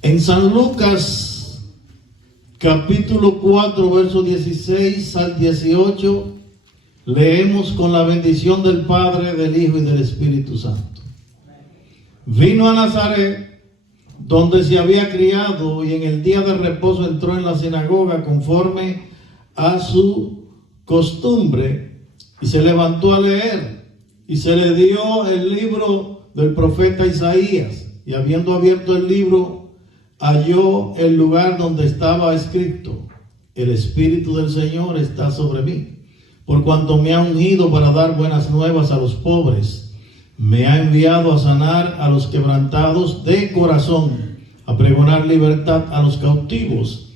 En San Lucas, capítulo 4, verso 16 al 18, leemos con la bendición del Padre, del Hijo y del Espíritu Santo. Vino a Nazaret, donde se había criado, y en el día de reposo entró en la sinagoga conforme a su costumbre, y se levantó a leer, y se le dio el libro del profeta Isaías, y habiendo abierto el libro, halló el lugar donde estaba escrito: el Espíritu del Señor está sobre mí, por cuanto me ha ungido para dar buenas nuevas a los pobres, me ha enviado a sanar a los quebrantados de corazón, a pregonar libertad a los cautivos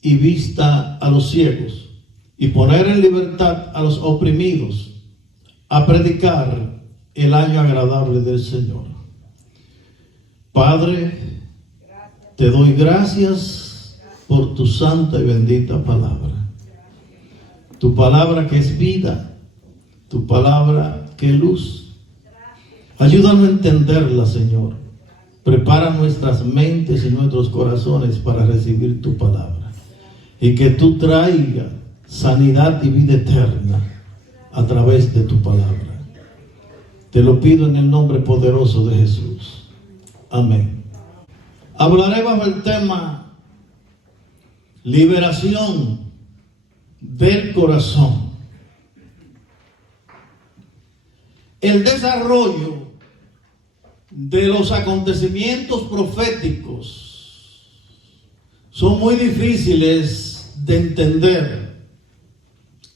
y vista a los ciegos, y poner en libertad a los oprimidos, a predicar el año agradable del Señor. Padre, te doy gracias por tu santa y bendita palabra. Tu palabra que es vida, tu palabra que es luz. Ayúdanos a entenderla, Señor. Prepara nuestras mentes y nuestros corazones para recibir tu palabra. Y que tú traigas sanidad y vida eterna a través de tu palabra. Te lo pido en el nombre poderoso de Jesús. Amén. Hablaré bajo el tema liberación del corazón. El desarrollo de los acontecimientos proféticos son muy difíciles de entender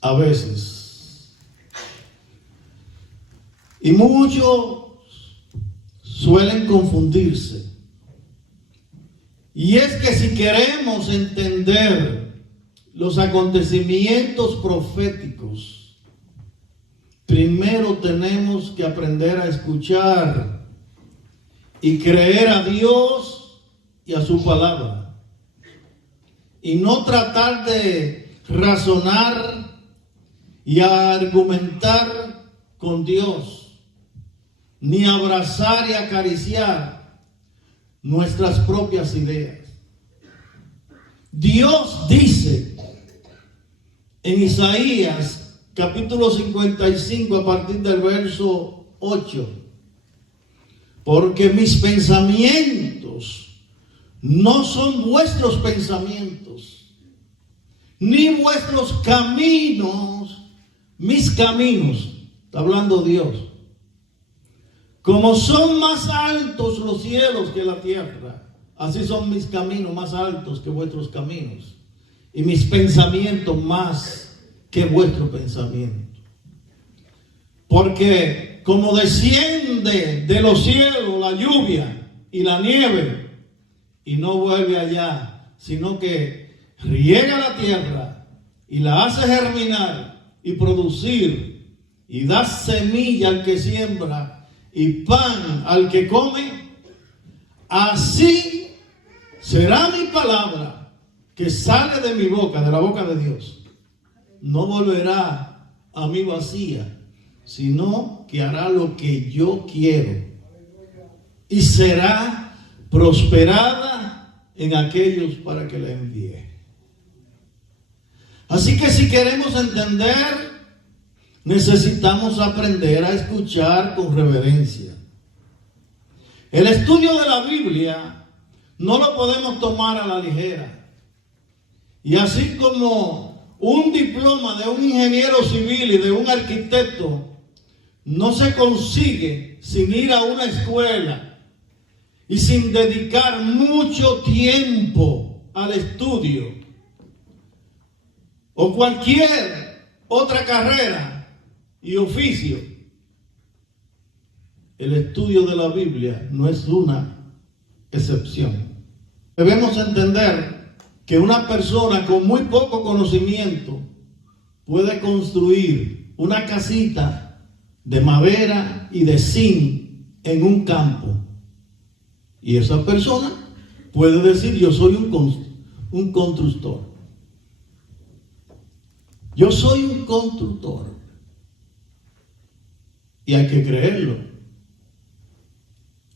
a veces. Y muchos suelen confundirse. Y es que si queremos entender los acontecimientos proféticos, primero tenemos que aprender a escuchar y creer a Dios y a su palabra. Y no tratar de razonar y argumentar con Dios, ni abrazar y acariciar nuestras propias ideas. Dios dice en Isaías capítulo 55 a partir del verso 8: porque mis pensamientos no son vuestros pensamientos, ni vuestros caminos mis caminos. Está hablando Dios. Como son más altos los cielos que la tierra, así son mis caminos más altos que vuestros caminos, y mis pensamientos más que vuestro pensamiento. Porque como desciende de los cielos la lluvia y la nieve, y no vuelve allá, sino que riega la tierra y la hace germinar y producir, y da semilla al que siembra y pan al que come, así será mi palabra que sale de mi boca, de la boca de Dios. No volverá a mí vacía, sino que hará lo que yo quiero, y será prosperada en aquellos para que la envíe. Así que si queremos entender, necesitamos aprender a escuchar con reverencia. El estudio de la Biblia no lo podemos tomar a la ligera. Y así como un diploma de un ingeniero civil y de un arquitecto no se consigue sin ir a una escuela y sin dedicar mucho tiempo al estudio, o cualquier otra carrera y oficio, el estudio de la Biblia no es una excepción. Debemos entender que una persona con muy poco conocimiento puede construir una casita de madera y de zinc en un campo, y esa persona puede decir: yo soy un constructor. Yo soy un constructor. Y hay que creerlo.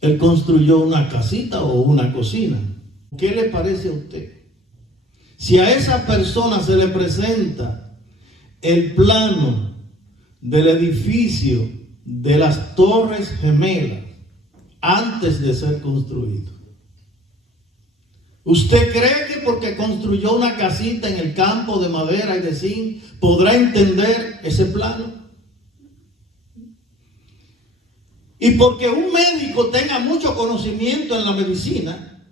Él construyó una casita o una cocina, ¿Qué le parece a usted? Si a esa persona se le presenta el plano del edificio de las Torres Gemelas antes de ser construido, ¿usted cree que porque construyó una casita en el campo de madera y de zinc podrá entender ese plano? Y porque un médico tenga mucho conocimiento en la medicina,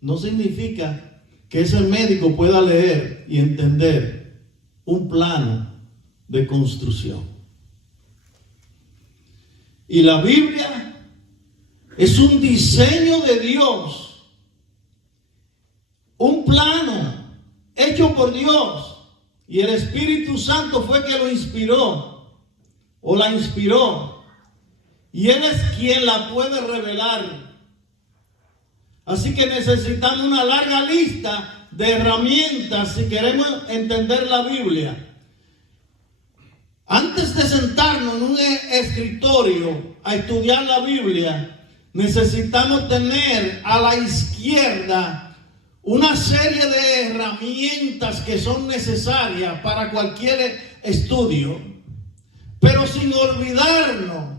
no significa que ese médico pueda leer y entender un plano de construcción. Y la Biblia es un diseño de Dios, un plano hecho por Dios, y el Espíritu Santo fue que lo inspiró o la inspiró, y Él es quien la puede revelar. Así que necesitamos una larga lista de herramientas si queremos entender la Biblia. Antes de sentarnos en un escritorio a estudiar la Biblia, necesitamos tener a la izquierda una serie de herramientas que son necesarias para cualquier estudio, pero sin olvidarnos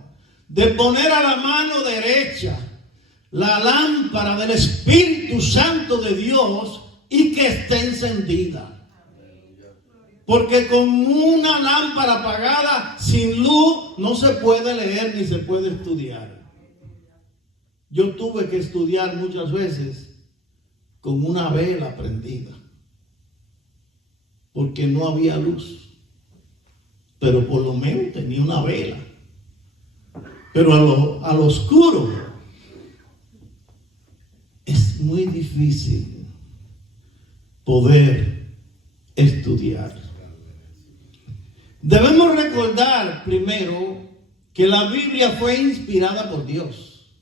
de poner a la mano derecha la lámpara del Espíritu Santo de Dios y que esté encendida. Porque con una lámpara apagada, sin luz, no se puede leer ni se puede estudiar. Yo tuve que estudiar muchas veces con una vela prendida, porque no había luz. Pero por lo menos tenía una vela. Pero a lo oscuro es muy difícil poder estudiar. Debemos recordar primero que la Biblia fue inspirada por Dios.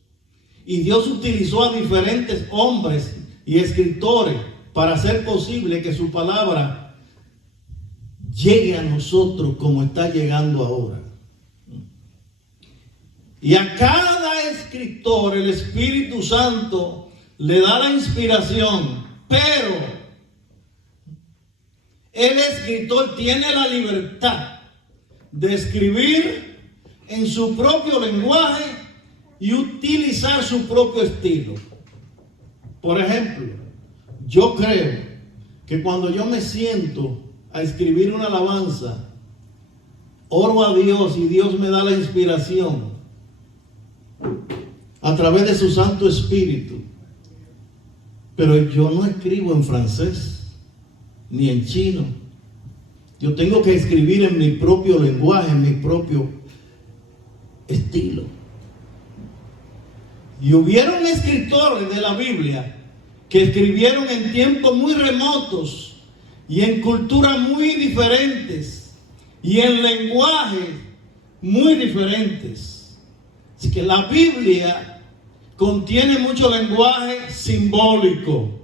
Y Dios utilizó a diferentes hombres y escritores para hacer posible que su palabra llegue a nosotros como está llegando ahora. Y a cada escritor el Espíritu Santo le da la inspiración, pero el escritor tiene la libertad de escribir en su propio lenguaje y utilizar su propio estilo. Por ejemplo, yo creo que cuando yo me siento a escribir una alabanza, oro a Dios y Dios me da la inspiración a través de su Santo Espíritu. Pero yo no escribo en francés ni en chino. Yo tengo que escribir en mi propio lenguaje, en mi propio estilo. Y hubieron escritores de la Biblia que escribieron en tiempos muy remotos y en culturas muy diferentes y en lenguajes muy diferentes. Así que la Biblia contiene mucho lenguaje simbólico.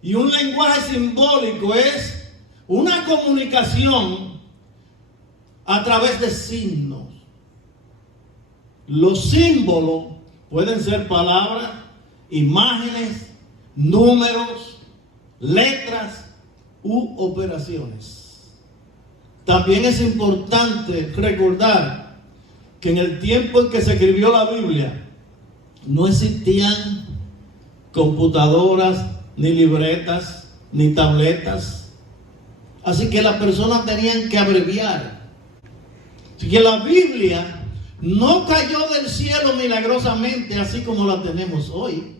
Y un lenguaje simbólico es una comunicación a través de signos. Los símbolos pueden ser palabras, imágenes, números, letras u operaciones. También es importante recordar que en el tiempo en que se escribió la Biblia no existían computadoras, ni libretas, ni tabletas. Así que las personas tenían que abreviar. Así que la Biblia no cayó del cielo milagrosamente, así como la tenemos hoy.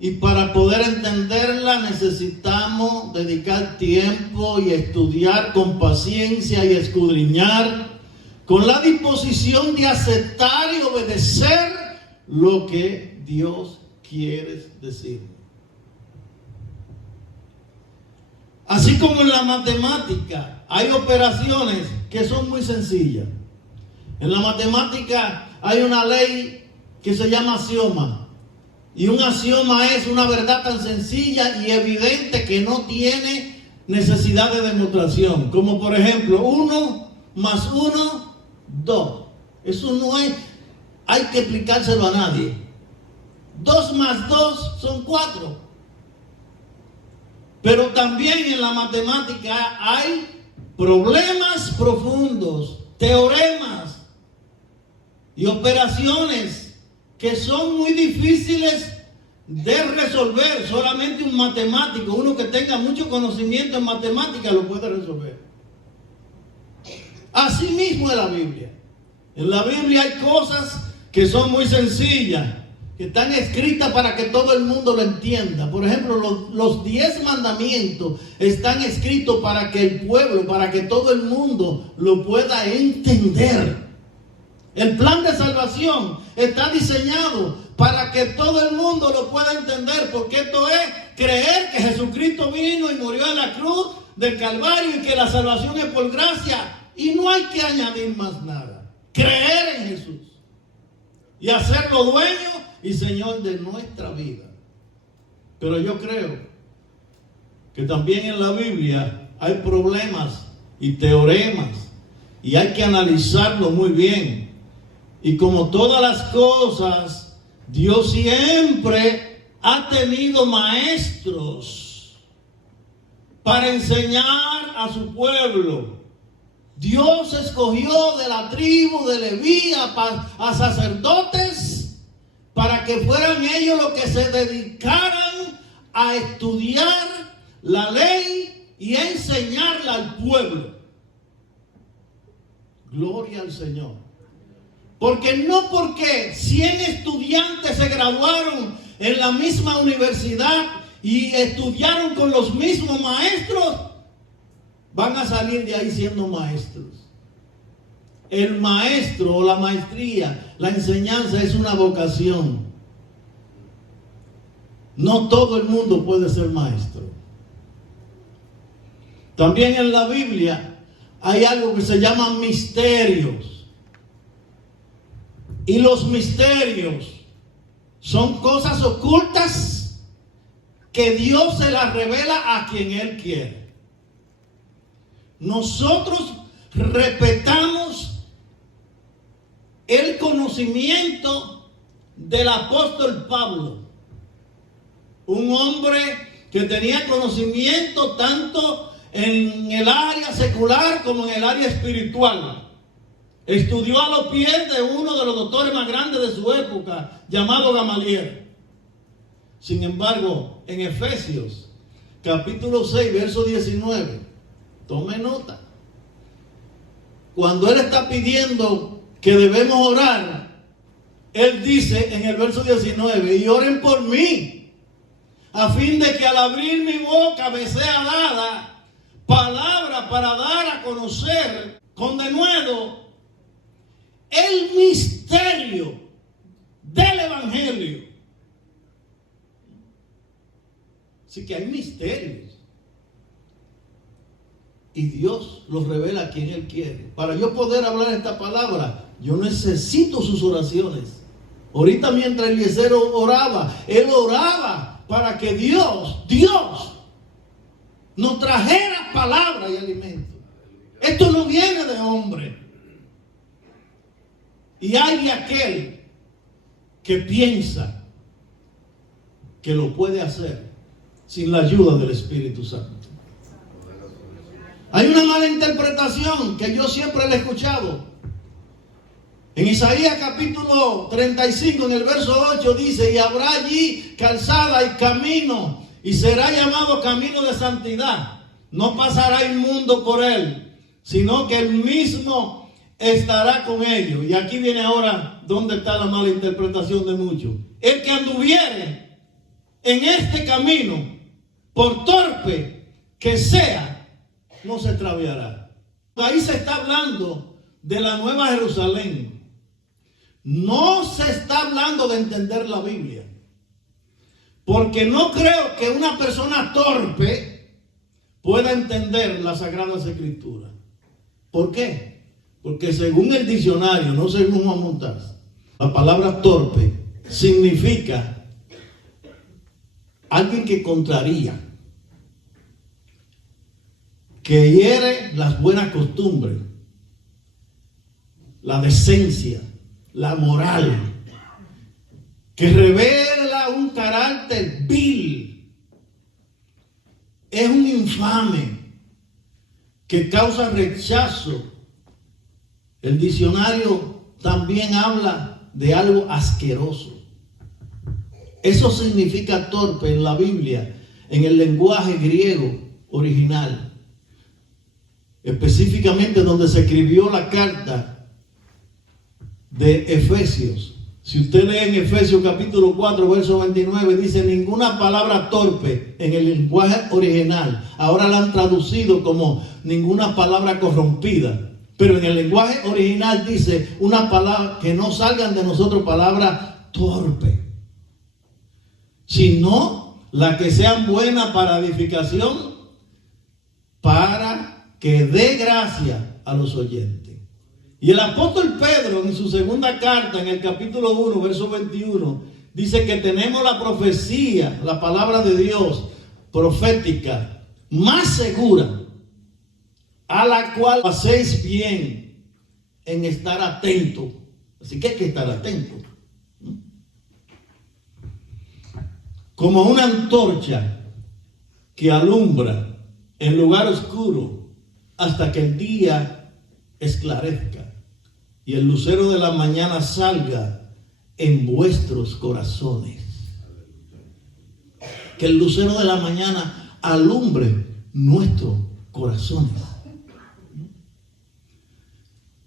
Y para poder entenderla necesitamos dedicar tiempo y estudiar con paciencia y escudriñar con la disposición de aceptar y obedecer lo que Dios quiere decir. Así como en la matemática hay operaciones que son muy sencillas. En la matemática hay una ley que se llama axioma. Y un axioma es una verdad tan sencilla y evidente que no tiene necesidad de demostración. Como por ejemplo, 1 más 1, 2. Eso no hay que explicárselo a nadie. 2 más 2 son 4. Pero también en la matemática hay problemas profundos, teoremas y operaciones que son muy difíciles de resolver. Solamente un matemático, uno que tenga mucho conocimiento en matemática, lo puede resolver. Así mismo es la Biblia. En la Biblia hay cosas que son muy sencillas, que están escritas para que todo el mundo lo entienda. Por ejemplo, los 10 mandamientos están escritos para que el pueblo, para que todo el mundo lo pueda entender. El plan de salvación está diseñado para que todo el mundo lo pueda entender, porque esto es creer que Jesucristo vino y murió en la cruz del Calvario y que la salvación es por gracia y no hay que añadir más nada. Creer en Jesús y hacerlo dueño y Señor de nuestra vida. Pero yo creo que también en la Biblia hay problemas y teoremas y hay que analizarlo muy bien. Y como todas las cosas, Dios siempre ha tenido maestros para enseñar a su pueblo. Dios escogió de la tribu de Leví a sacerdotes para que fueran ellos los que se dedicaran a estudiar la ley y a enseñarla al pueblo. Gloria al Señor. Porque no porque 100 estudiantes se graduaron en la misma universidad y estudiaron con los mismos maestros, van a salir de ahí siendo maestros. El maestro o la maestría, la enseñanza es una vocación. No todo el mundo puede ser maestro. También en la Biblia hay algo que se llama misterios. Y los misterios son cosas ocultas que Dios se las revela a quien Él quiere. Nosotros respetamos el conocimiento del apóstol Pablo, un hombre que tenía conocimiento tanto en el área secular como en el área espiritual. Estudió a los pies de uno de los doctores más grandes de su época, llamado Gamaliel. Sin embargo, en Efesios, capítulo 6, verso 19, tome nota. Cuando él está pidiendo que debemos orar, él dice en el verso 19, y oren por mí, a fin de que al abrir mi boca me sea dada palabra para dar a conocer con denuedo el misterio del Evangelio. Así que hay misterios. Y Dios los revela a quien Él quiere. Para yo poder hablar esta palabra, yo necesito sus oraciones. Ahorita mientras Eliezer oraba, él oraba para que Dios nos trajera palabra y alimento. Esto no viene de hombre. Y hay de aquel que piensa que lo puede hacer sin la ayuda del Espíritu Santo. Hay una mala interpretación que yo siempre le he escuchado. En Isaías capítulo 35, en el verso 8 dice, y habrá allí calzada y camino, y será llamado camino de santidad. No pasará inmundo por él, sino que él mismo estará con ellos. Y aquí viene ahora donde está la mala interpretación de muchos. El que anduviere en este camino, por torpe que sea, no se extraviará. Ahí se está hablando de la Nueva Jerusalén. No se está hablando de entender la Biblia. Porque no creo que una persona torpe pueda entender las Sagradas Escrituras. ¿Por qué? Porque según el diccionario, no según Juan Montas, la palabra torpe significa alguien que contraría, que hiere las buenas costumbres, la decencia, la moral, que revela revela un carácter vil. Es un infame que causa rechazo. El diccionario también habla de algo asqueroso. Eso significa torpe en la Biblia, en el lenguaje griego original. Específicamente donde se escribió la carta de Efesios. Si usted lee en Efesios capítulo 4, verso 29, dice ninguna palabra torpe en el lenguaje original. Ahora la han traducido como ninguna palabra corrompida. Pero en el lenguaje original dice una palabra, que no salgan de nosotros palabras torpe, sino las que sean buenas para edificación, para que dé gracia a los oyentes. Y el apóstol Pedro en su segunda carta, en el capítulo 1, verso 21, dice que tenemos la profecía, la palabra de Dios profética más segura, a la cual hacéis bien en estar atento. Así que hay que estar atento. Como una antorcha que alumbra en lugar oscuro hasta que el día esclarezca y el lucero de la mañana salga en vuestros corazones. Que el lucero de la mañana alumbre nuestros corazones.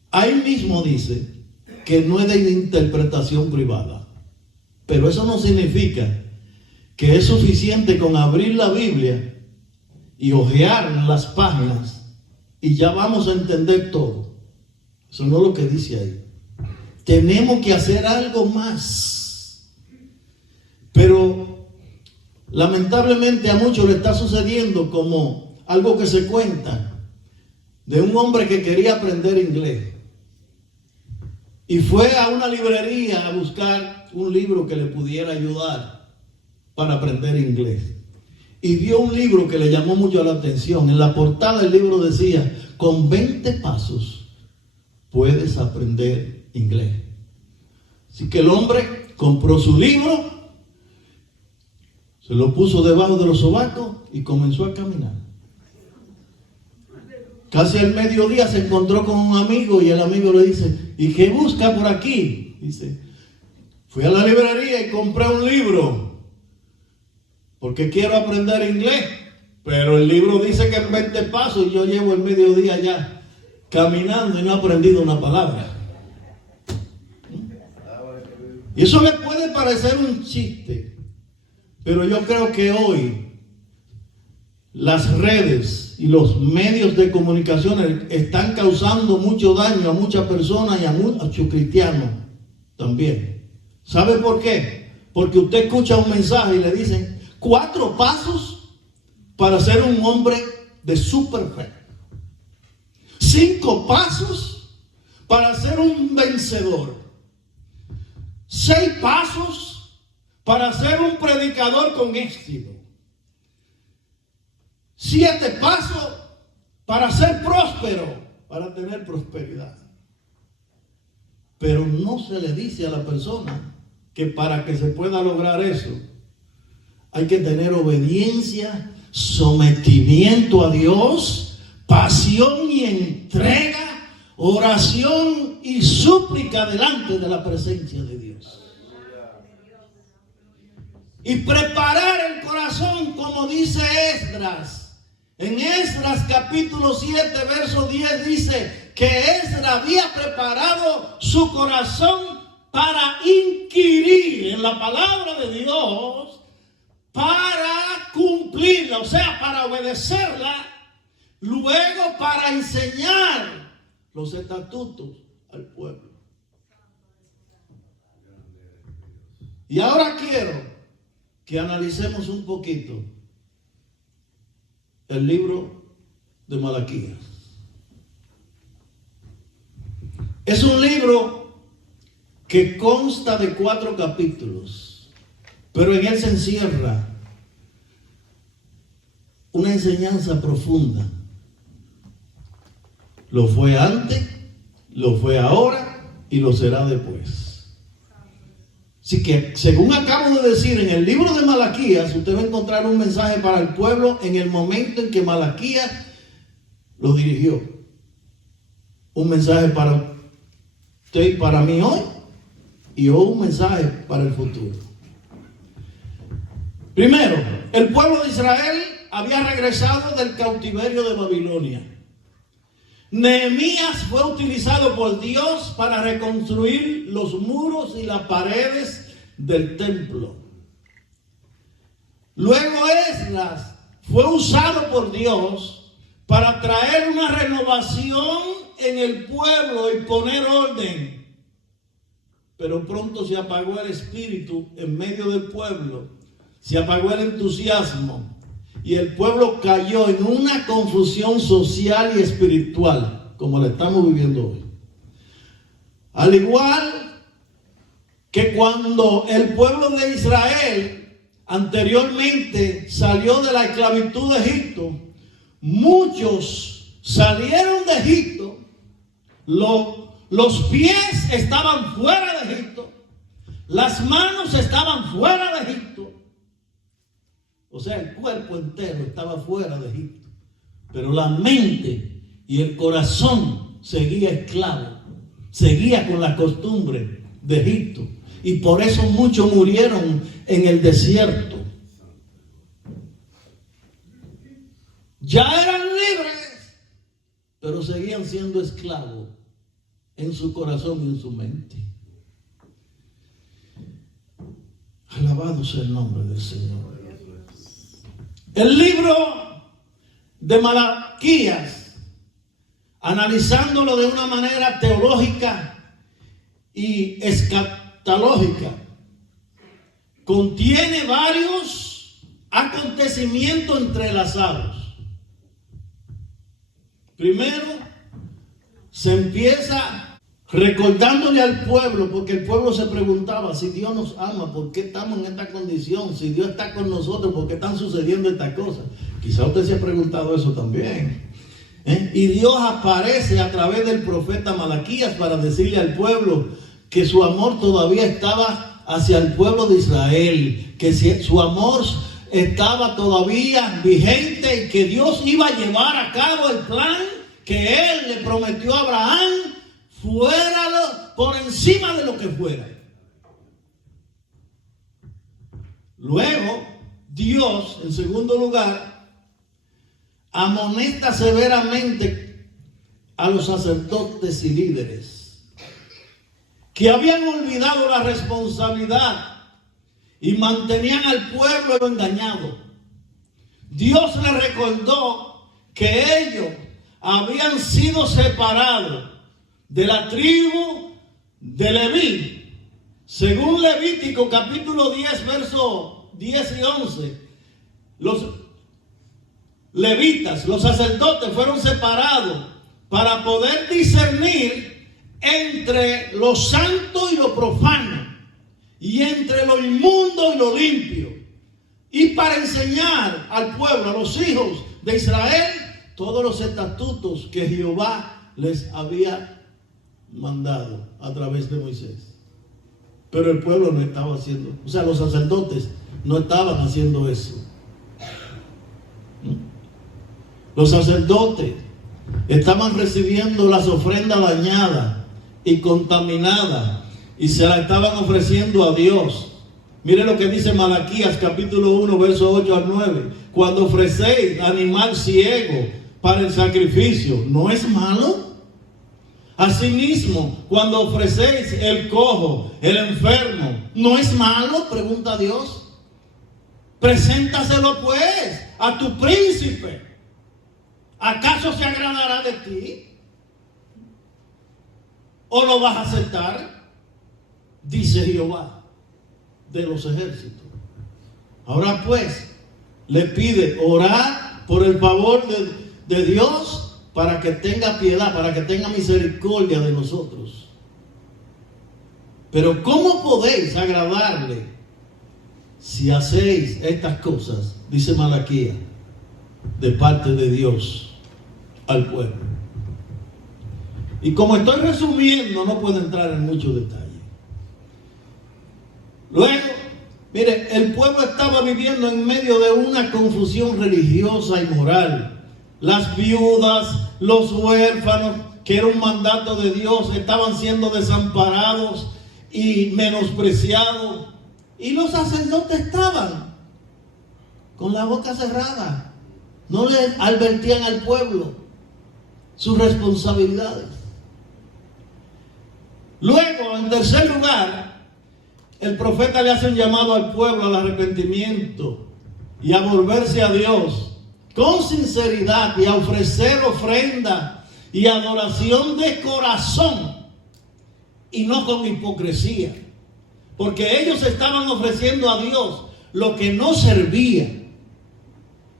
Ahí mismo dice que no es de interpretación privada, pero eso no significa que es suficiente con abrir la Biblia y hojear las páginas y ya vamos a entender todo. Eso no es lo que dice ahí. Tenemos que hacer algo más. Pero lamentablemente a muchos le está sucediendo como algo que se cuenta de un hombre que quería aprender inglés y fue a una librería a buscar un libro que le pudiera ayudar para aprender inglés. Y vio un libro que le llamó mucho la atención. En la portada del libro decía, con 20 pasos puedes aprender inglés. Así que el hombre compró su libro, se lo puso debajo de los sobacos y comenzó a caminar. Casi al mediodía se encontró con un amigo y el amigo le dice, ¿y qué busca por aquí? Dice, fui a la librería y compré un libro porque quiero aprender inglés, pero el libro dice que en 20 pasos y yo llevo el mediodía ya caminando y no he aprendido una palabra. Y eso le puede parecer un chiste, pero yo creo que hoy las redes y los medios de comunicación están causando mucho daño a muchas personas y a muchos cristianos también. ¿Sabe por qué? Porque usted escucha un mensaje y le dicen 4 pasos para ser un hombre de super fe. 5 pasos para ser un vencedor. 6 pasos para ser un predicador con éxito. 7 pasos para ser próspero, para tener prosperidad. Pero no se le dice a la persona que para que se pueda lograr eso hay que tener obediencia, sometimiento a Dios, pasión y entrega, oración y súplica delante de la presencia de Dios. Y preparar el corazón, como dice Esdras. En Esdras capítulo 7, verso 10 dice que Esdras había preparado su corazón para inquirir en la palabra de Dios, para cumplirla, o sea, para obedecerla, luego para enseñar los estatutos al pueblo. Y ahora quiero que analicemos un poquito el libro de Malaquías. Es un libro que consta de 4 capítulos, pero en él se encierra una enseñanza profunda. Lo fue antes, lo fue ahora y lo será después. Así que, según acabo de decir, en el libro de Malaquías, usted va a encontrar un mensaje para el pueblo en el momento en que Malaquías lo dirigió. Un mensaje para usted y para mí hoy, y un mensaje para el futuro. Primero, el pueblo de Israel había regresado del cautiverio de Babilonia. Nehemías fue utilizado por Dios para reconstruir los muros y las paredes del templo. Luego Esdras fue usado por Dios para traer una renovación en el pueblo y poner orden. Pero pronto se apagó el espíritu en medio del pueblo, se apagó el entusiasmo. Y el pueblo cayó en una confusión social y espiritual, como la estamos viviendo hoy. Al igual que cuando el pueblo de Israel anteriormente salió de la esclavitud de Egipto, muchos salieron de Egipto, los pies estaban fuera de Egipto, las manos estaban fuera de Egipto. O sea, el cuerpo entero estaba fuera de Egipto, pero la mente y el corazón seguía esclavo, seguía con la costumbre de Egipto, y por eso muchos murieron en el desierto. Ya eran libres, pero seguían siendo esclavos en su corazón y en su mente. Alabado sea el nombre del Señor. El libro de Malaquías, analizándolo de una manera teológica y escatológica, contiene varios acontecimientos entrelazados. Primero, se empieza recordándole al pueblo, porque el pueblo se preguntaba: si Dios nos ama, ¿por qué estamos en esta condición? Si Dios está con nosotros, ¿por qué están sucediendo estas cosas? Quizá usted se ha preguntado eso también. Y Dios aparece a través del profeta Malaquías para decirle al pueblo que su amor todavía estaba hacia el pueblo de Israel, que su amor estaba todavía vigente y que Dios iba a llevar a cabo el plan que Él le prometió a Abraham, fuera por encima de lo que fuera. Luego, Dios, en segundo lugar, amonesta severamente a los sacerdotes y líderes que habían olvidado la responsabilidad y mantenían al pueblo engañado. Dios les recordó que ellos habían sido separados de la tribu de Leví. Según Levítico capítulo 10, versos 10 y 11, los levitas, los sacerdotes, fueron separados para poder discernir entre lo santo y lo profano, y entre lo inmundo y lo limpio, y para enseñar al pueblo, a los hijos de Israel, todos los estatutos que Jehová les había mandado a través de Moisés. Pero el pueblo no estaba haciendo, o sea, los sacerdotes no estaban haciendo eso. Los sacerdotes estaban recibiendo las ofrendas dañadas y contaminadas y se las estaban ofreciendo a Dios. Mire lo que dice Malaquías capítulo 1, versos 8 al 9. Cuando ofrecéis animal ciego para el sacrificio, ¿no es malo? Asimismo, cuando ofrecéis el cojo, el enfermo, ¿no es malo? Pregunta Dios. Preséntaselo pues a tu príncipe. ¿Acaso se agradará de ti? ¿O lo vas a aceptar? Dice Jehová de los ejércitos. Ahora pues, le pide orar por el favor de Dios, para que tenga piedad, para que tenga misericordia de nosotros. Pero ¿cómo podéis agradarle si hacéis estas cosas? Dice Malaquías, de parte de Dios al pueblo. Y como estoy resumiendo, no puedo entrar en muchos detalles. Luego, mire, el pueblo estaba viviendo en medio de una confusión religiosa y moral. Las viudas, los huérfanos, que era un mandato de Dios, estaban siendo desamparados y menospreciados. Y los sacerdotes estaban con la boca cerrada. No le advertían al pueblo sus responsabilidades. Luego, en tercer lugar, el profeta le hace un llamado al pueblo al arrepentimiento y a volverse a Dios con sinceridad y a ofrecer ofrenda y adoración de corazón y no con hipocresía, porque ellos estaban ofreciendo a Dios lo que no servía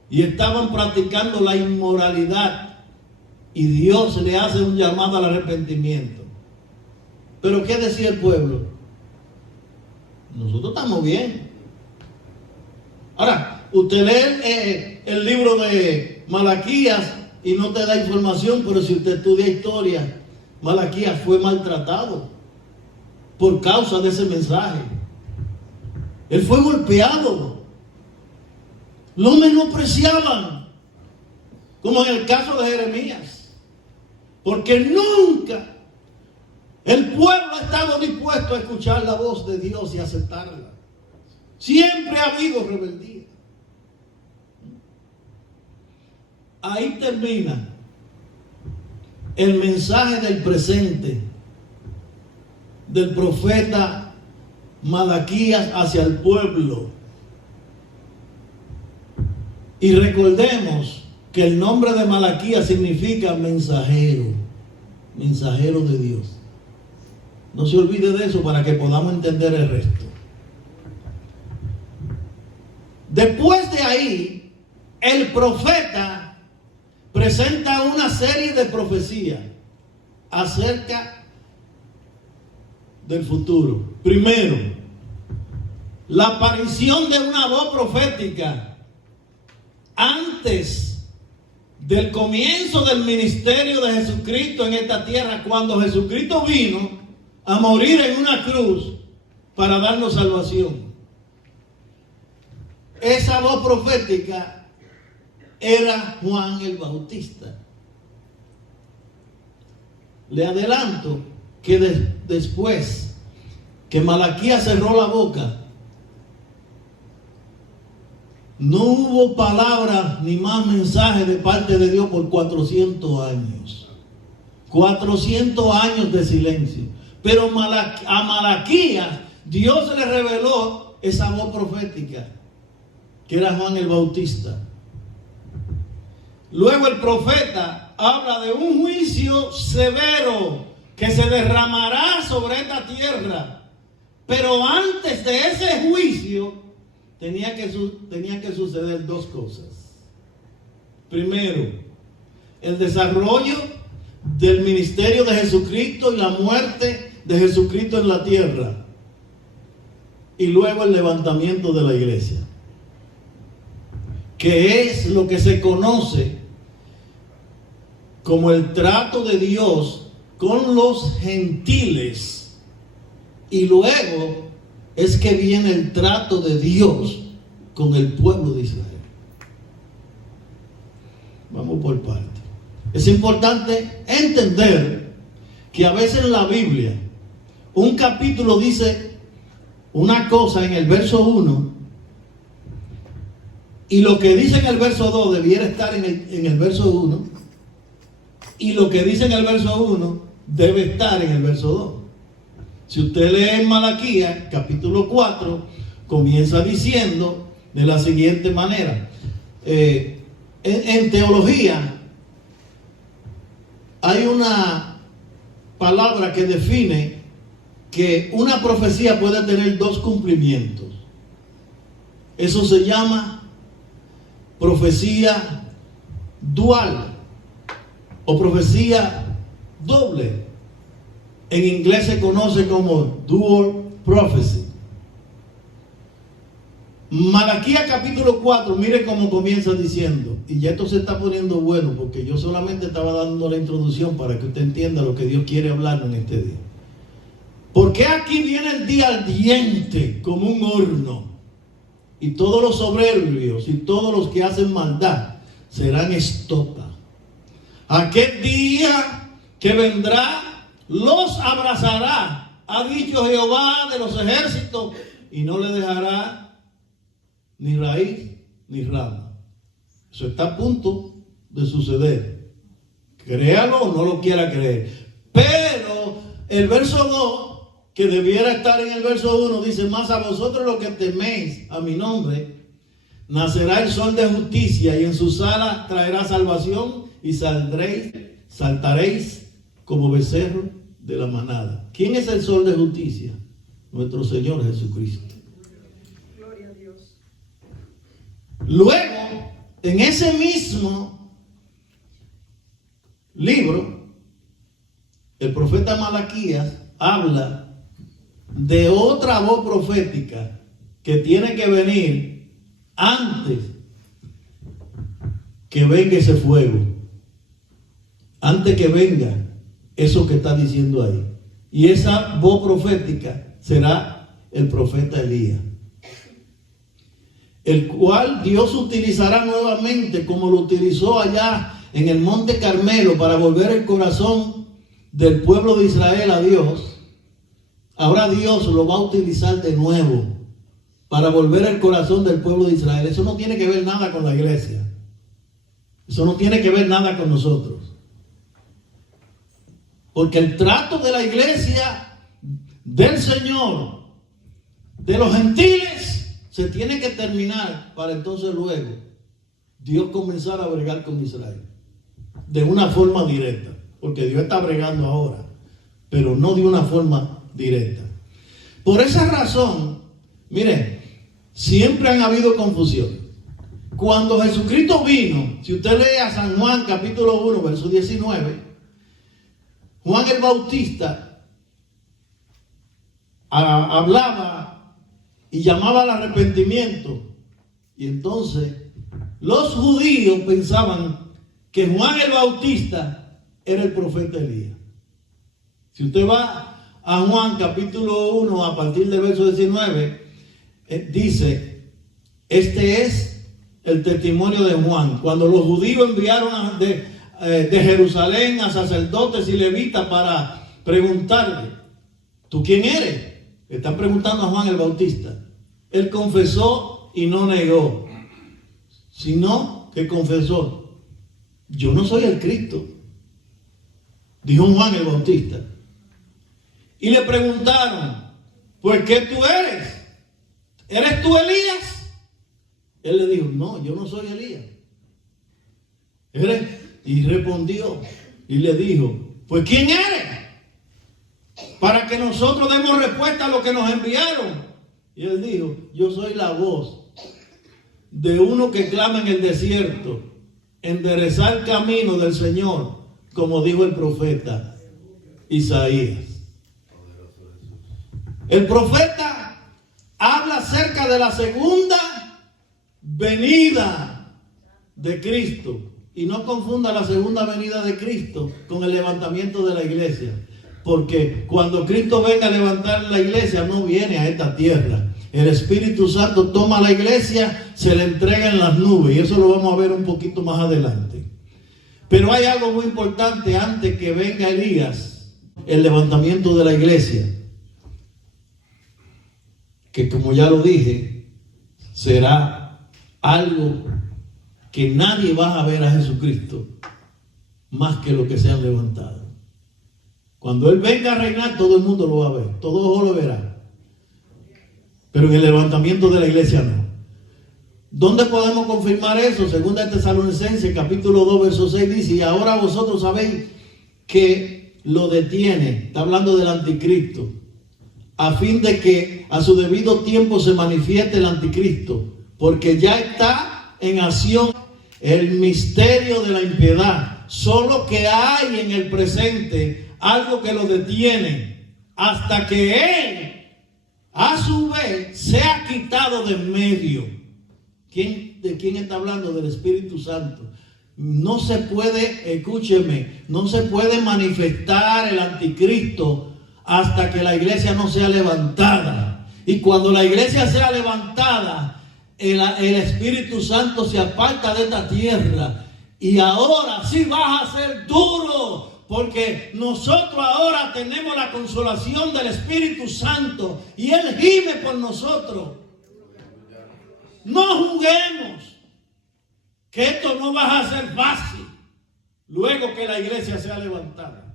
y estaban practicando la inmoralidad, y Dios le hace un llamado al arrepentimiento. Pero ¿qué decía el pueblo? Nosotros estamos bien. Ahora, usted lee el libro de Malaquías y no te da información, pero si usted estudia historia, Malaquías fue maltratado por causa de ese mensaje. Él fue golpeado. Lo menospreciaban, como en el caso de Jeremías, porque nunca el pueblo ha estado dispuesto a escuchar la voz de Dios y aceptarla. Siempre ha habido rebeldía. Ahí termina el mensaje del presente del profeta Malaquías hacia el pueblo. Y recordemos que el nombre de Malaquías significa mensajero, mensajero de Dios. No se olvide de eso para que podamos entender el resto. Después de ahí, el profeta presenta una serie de profecías acerca del futuro. Primero, la aparición de una voz profética antes del comienzo del ministerio de Jesucristo en esta tierra, cuando Jesucristo vino a morir en una cruz para darnos salvación. Esa voz profética era Juan el Bautista. Le adelanto que después que Malaquías cerró la boca, no hubo palabra ni más mensaje de parte de Dios por 400 años. 400 años de silencio. Pero a Malaquías Dios le reveló esa voz profética, que era Juan el Bautista. Luego el profeta habla de un juicio severo que se derramará sobre esta tierra. Pero antes de ese juicio tenían que suceder dos cosas. Primero, el desarrollo del ministerio de Jesucristo y la muerte de Jesucristo en la tierra. Y luego el levantamiento de la iglesia, que es lo que se conoce como el trato de Dios con los gentiles. Y luego es que viene el trato de Dios con el pueblo de Israel. Vamos por partes. Es importante entender que a veces en la Biblia un capítulo dice una cosa en el verso 1 y lo que dice en el verso 2 debiera estar en el verso 1, y lo que dice en el verso 1 debe estar en el verso 2. Si usted lee en Malaquías capítulo 4, comienza diciendo de la siguiente manera. En teología hay una palabra que define que una profecía puede tener dos cumplimientos. Eso se llama profecía dual o profecía doble. En inglés se conoce como dual prophecy. Malaquías capítulo 4, mire cómo comienza diciendo, y ya esto se está poniendo bueno porque yo solamente estaba dando la introducción para que usted entienda lo que Dios quiere hablar en este día. Porque aquí viene el día ardiente como un horno, y todos los soberbios y todos los que hacen maldad serán estopa. Aquel día que vendrá los abrazará, ha dicho Jehová de los ejércitos, y no le dejará ni raíz ni rama. Eso está a punto de suceder. Créalo o no lo quiera creer. Pero el verso 2, que debiera estar en el verso 1, dice: más a vosotros los que teméis a mi nombre, nacerá el sol de justicia, y en sus alas traerá salvación, y saltaréis como becerro de la manada. ¿Quién es el sol de justicia? Nuestro Señor Jesucristo. Gloria a Dios. Luego, en ese mismo libro, el profeta Malaquías habla de otra voz profética que tiene que venir antes que venga ese fuego, antes que venga eso que está diciendo ahí. Y esa voz profética será el profeta Elías, el cual Dios utilizará nuevamente como lo utilizó allá en el monte Carmelo para volver el corazón del pueblo de Israel a Dios. Ahora Dios lo va a utilizar de nuevo para volver el corazón del pueblo de Israel. Eso no tiene que ver nada con la iglesia. Eso no tiene que ver nada con nosotros. Porque el trato de la iglesia, del Señor, de los gentiles, se tiene que terminar para entonces luego Dios comenzar a bregar con Israel. De una forma directa. Porque Dios está bregando ahora, pero no de una forma directa. Por esa razón, miren, siempre han habido confusión. Cuando Jesucristo vino, si usted lee a San Juan capítulo 1, verso 19, Juan el Bautista hablaba y llamaba al arrepentimiento. Y entonces los judíos pensaban que Juan el Bautista era el profeta Elías. Si usted va a Juan capítulo 1 a partir del verso 19, dice: este es el testimonio de Juan, cuando los judíos enviaron de Jerusalén a sacerdotes y levitas para preguntarle: ¿tú quién eres? Están preguntando a Juan el Bautista. Él confesó y no negó, sino que confesó: yo no soy el Cristo, dijo Juan el Bautista. Y le preguntaron: ¿pues qué tú eres? ¿Eres tú Elías? Él le dijo: no, yo no soy Elías. Y respondió y le dijo: ¿pues quién eres? Para que nosotros demos respuesta a lo que nos enviaron. Y él dijo: yo soy la voz de uno que clama en el desierto, enderezar el camino del Señor, como dijo el profeta Isaías. El profeta habla acerca de la segunda venida de Cristo. Y no confunda la segunda venida de Cristo con el levantamiento de la iglesia. Porque cuando Cristo venga a levantar la iglesia, no viene a esta tierra. El Espíritu Santo toma a la iglesia, se le entrega en las nubes. Y eso lo vamos a ver un poquito más adelante. Pero hay algo muy importante antes que venga Elías: el levantamiento de la iglesia. Que, como ya lo dije, será algo que nadie va a ver a Jesucristo más que lo que se han levantado. Cuando Él venga a reinar, todo el mundo lo va a ver, todo ojo lo verá. Pero en el levantamiento de la iglesia no. ¿Dónde podemos confirmar eso? Segunda de Tesalonicenses capítulo 2 verso 6 dice: y ahora vosotros sabéis que lo detiene, está hablando del anticristo, a fin de que a su debido tiempo se manifieste el anticristo, porque ya está en acción el misterio de la impiedad, solo que hay en el presente algo que lo detiene, hasta que Él a su vez sea quitado de en medio. ¿De quién está hablando? Del Espíritu Santo. No se puede, escúcheme, no se puede manifestar el anticristo hasta que la iglesia no sea levantada. Y cuando la iglesia sea levantada, el Espíritu Santo se aparta de esta tierra. Y ahora sí vas a ser duro, porque nosotros ahora tenemos la consolación del Espíritu Santo y Él gime por nosotros. No juguemos, que esto no va a ser fácil luego que la iglesia sea levantada.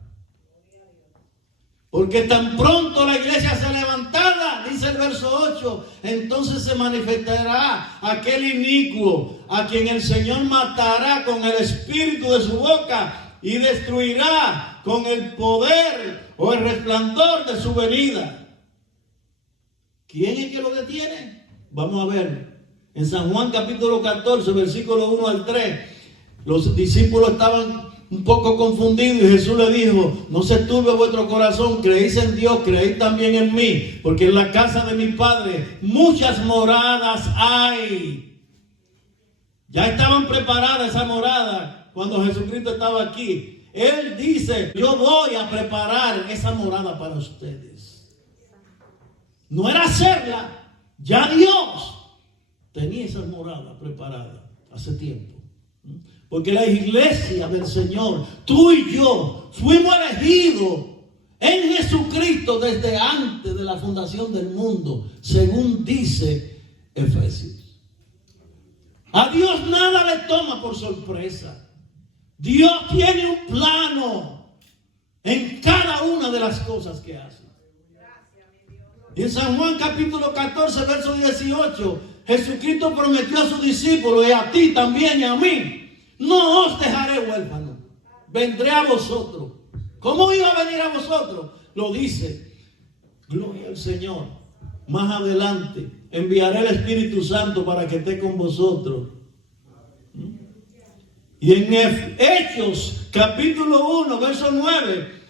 Porque tan pronto la iglesia sea levantada, dice el verso 8, entonces se manifestará aquel inicuo a quien el Señor matará con el espíritu de su boca y destruirá con el poder o el resplandor de su venida. ¿Quién es que lo detiene? Vamos a ver. En San Juan capítulo 14, versículo 1 al 3, los discípulos estaban un poco confundidos y Jesús le dijo: no se turbe vuestro corazón, creéis en Dios, creéis también en mí, porque en la casa de mi Padre muchas moradas hay. Ya estaban preparadas esas moradas cuando Jesucristo estaba aquí. Él dice: yo voy a preparar esa morada para ustedes. No era hacerla, ya Dios tenía esa morada preparada hace tiempo. Porque la iglesia del Señor, tú y yo, fuimos elegidos en Jesucristo desde antes de la fundación del mundo, según dice Efesios. A Dios nada le toma por sorpresa. Dios tiene un plano en cada una de las cosas que hace. En San Juan capítulo 14, verso 18, Jesucristo prometió a sus discípulos y a ti también y a mí: no os dejaré huérfanos, vendré a vosotros. ¿Cómo iba a venir a vosotros? Lo dice, gloria al Señor. Más adelante enviaré el Espíritu Santo para que esté con vosotros. Y en Hechos capítulo 1, verso 9,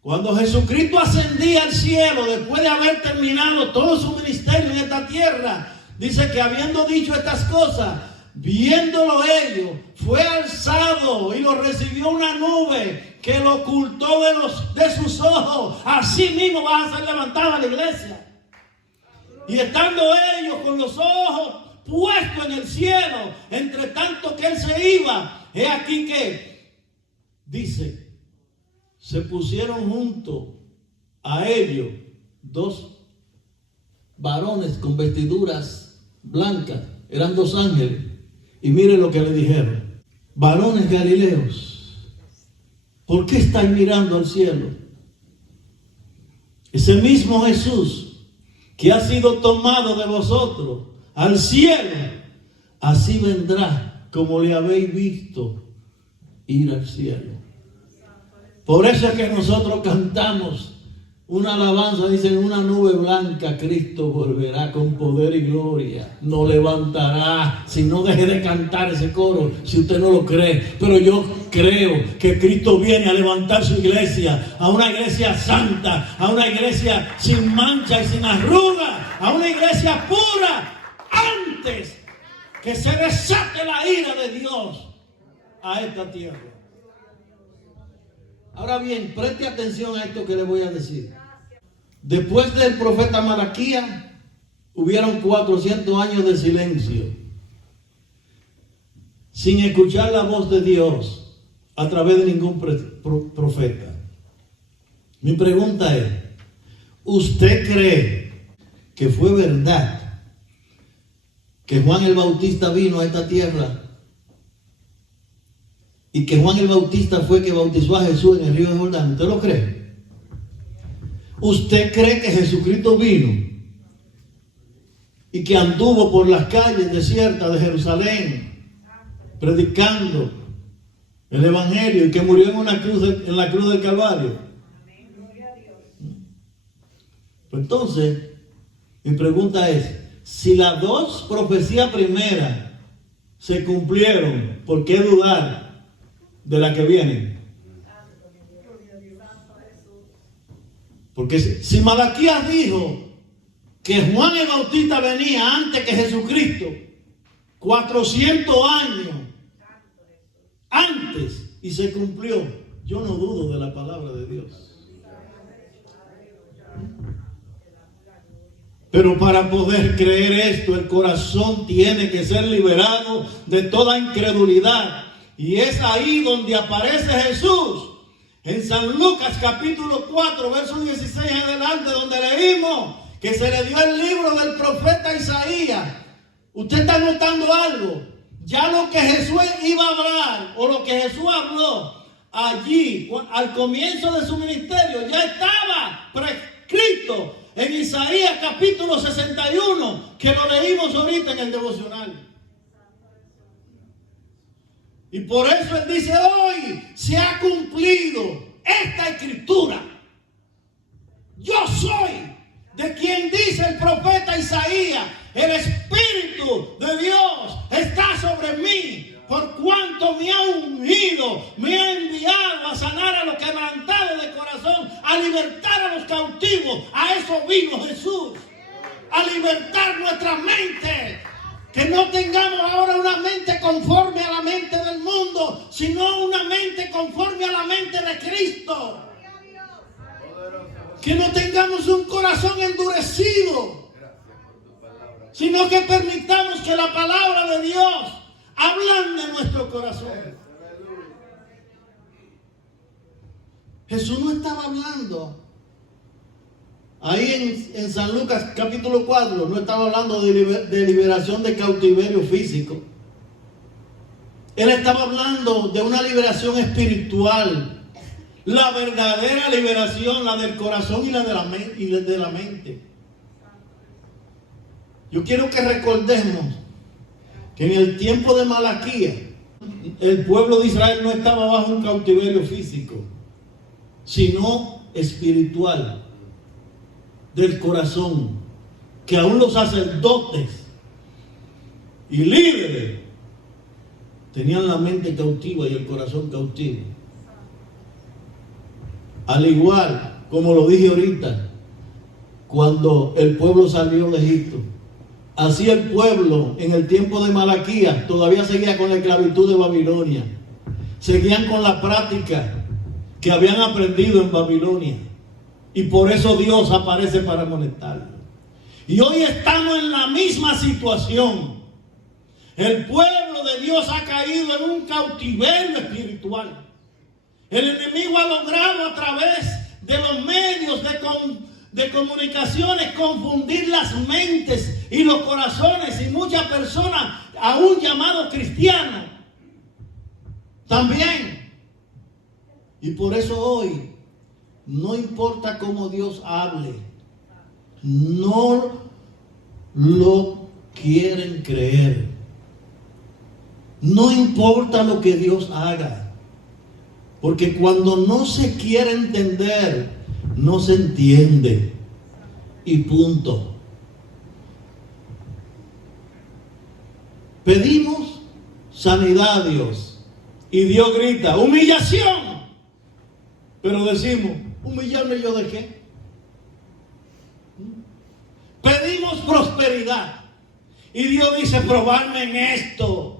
cuando Jesucristo ascendía al cielo después de haber terminado todo su ministerio en esta tierra, dice que habiendo dicho estas cosas, viéndolo ellos, fue alzado y lo recibió una nube que lo ocultó de sus ojos. Así mismo va a ser levantada la iglesia. Y estando ellos con los ojos puestos en el cielo, entre tanto que él se iba, he aquí que, dice, se pusieron junto a ellos dos varones con vestiduras blancas, eran dos ángeles. Y miren lo que le dijeron: varones galileos, ¿por qué estáis mirando al cielo? Ese mismo Jesús que ha sido tomado de vosotros al cielo, así vendrá como le habéis visto ir al cielo. Por eso es que nosotros cantamos una alabanza, dice: en una nube blanca Cristo volverá con poder y gloria, nos levantará. Si no, deje de cantar ese coro si usted no lo cree. Pero yo creo que Cristo viene a levantar su iglesia, a una iglesia santa, a una iglesia sin mancha y sin arruga, a una iglesia pura, antes que se desate la ira de Dios a esta tierra. Ahora bien, preste atención a esto que le voy a decir. Después del profeta Malaquías, hubieron 400 años de silencio, sin escuchar la voz de Dios a través de ningún profeta. Mi pregunta es: ¿usted cree que fue verdad que Juan el Bautista vino a esta tierra y que Juan el Bautista fue que bautizó a Jesús en el río de Jordán? ¿Usted lo cree? ¿Usted cree que Jesucristo vino y que anduvo por las calles desiertas de Jerusalén predicando el evangelio y que murió en la cruz del Calvario? Pues entonces, mi pregunta es: si las dos profecías primeras se cumplieron, ¿por qué dudar de la que viene? Porque si Malaquías dijo que Juan el Bautista venía antes que Jesucristo, 400 años antes, y se cumplió, yo no dudo de la palabra de Dios. Pero para poder creer esto, el corazón tiene que ser liberado de toda incredulidad. Y es ahí donde aparece Jesús. En San Lucas capítulo 4, verso 16 en adelante, donde leímos que se le dio el libro del profeta Isaías. Usted está notando algo. Ya lo que Jesús iba a hablar, o lo que Jesús habló allí, al comienzo de su ministerio, ya estaba prescrito en Isaías capítulo 61, que lo leímos ahorita en el devocional. Y por eso él dice: hoy se ha cumplido esta escritura. Yo soy de quien dice el profeta Isaías: el Espíritu de Dios está sobre mí, por cuanto me ha ungido, me ha enviado a sanar a los quebrantados de corazón, a libertar a los cautivos. A eso vino Jesús, a libertar nuestra mente. Que no tengamos ahora una mente conforme a la mente del mundo, sino una mente conforme a la mente de Cristo. Que no tengamos un corazón endurecido, sino que permitamos que la palabra de Dios ablande nuestro corazón. Jesús no estaba hablando ahí en San Lucas capítulo 4, no estaba hablando de liberación de cautiverio físico. Él estaba hablando de una liberación espiritual, la verdadera liberación, la del corazón y la de la mente. Yo quiero que recordemos que en el tiempo de Malaquías, el pueblo de Israel no estaba bajo un cautiverio físico, sino espiritual, del corazón, que aún los sacerdotes y líderes tenían la mente cautiva y el corazón cautivo. Al igual, como lo dije ahorita, cuando el pueblo salió de Egipto, así el pueblo en el tiempo de Malaquías todavía seguía con la esclavitud de Babilonia. Seguían con la práctica que habían aprendido en Babilonia. Y por eso Dios aparece para amonestarlo. Y hoy estamos en la misma situación. El pueblo de Dios ha caído en un cautiverio espiritual. El enemigo ha logrado a través de los medios de comunicaciones confundir las mentes y los corazones, y muchas personas, aún llamados cristianos, también. Y por eso hoy, no importa cómo Dios hable, no lo quieren creer. No importa lo que Dios haga, porque cuando no se quiere entender, no se entiende. Y punto. Pedimos sanidad a Dios, y Dios grita: humillación. Pero decimos: ¿humillarme yo de qué? Pedimos prosperidad, y Dios dice: probarme en esto.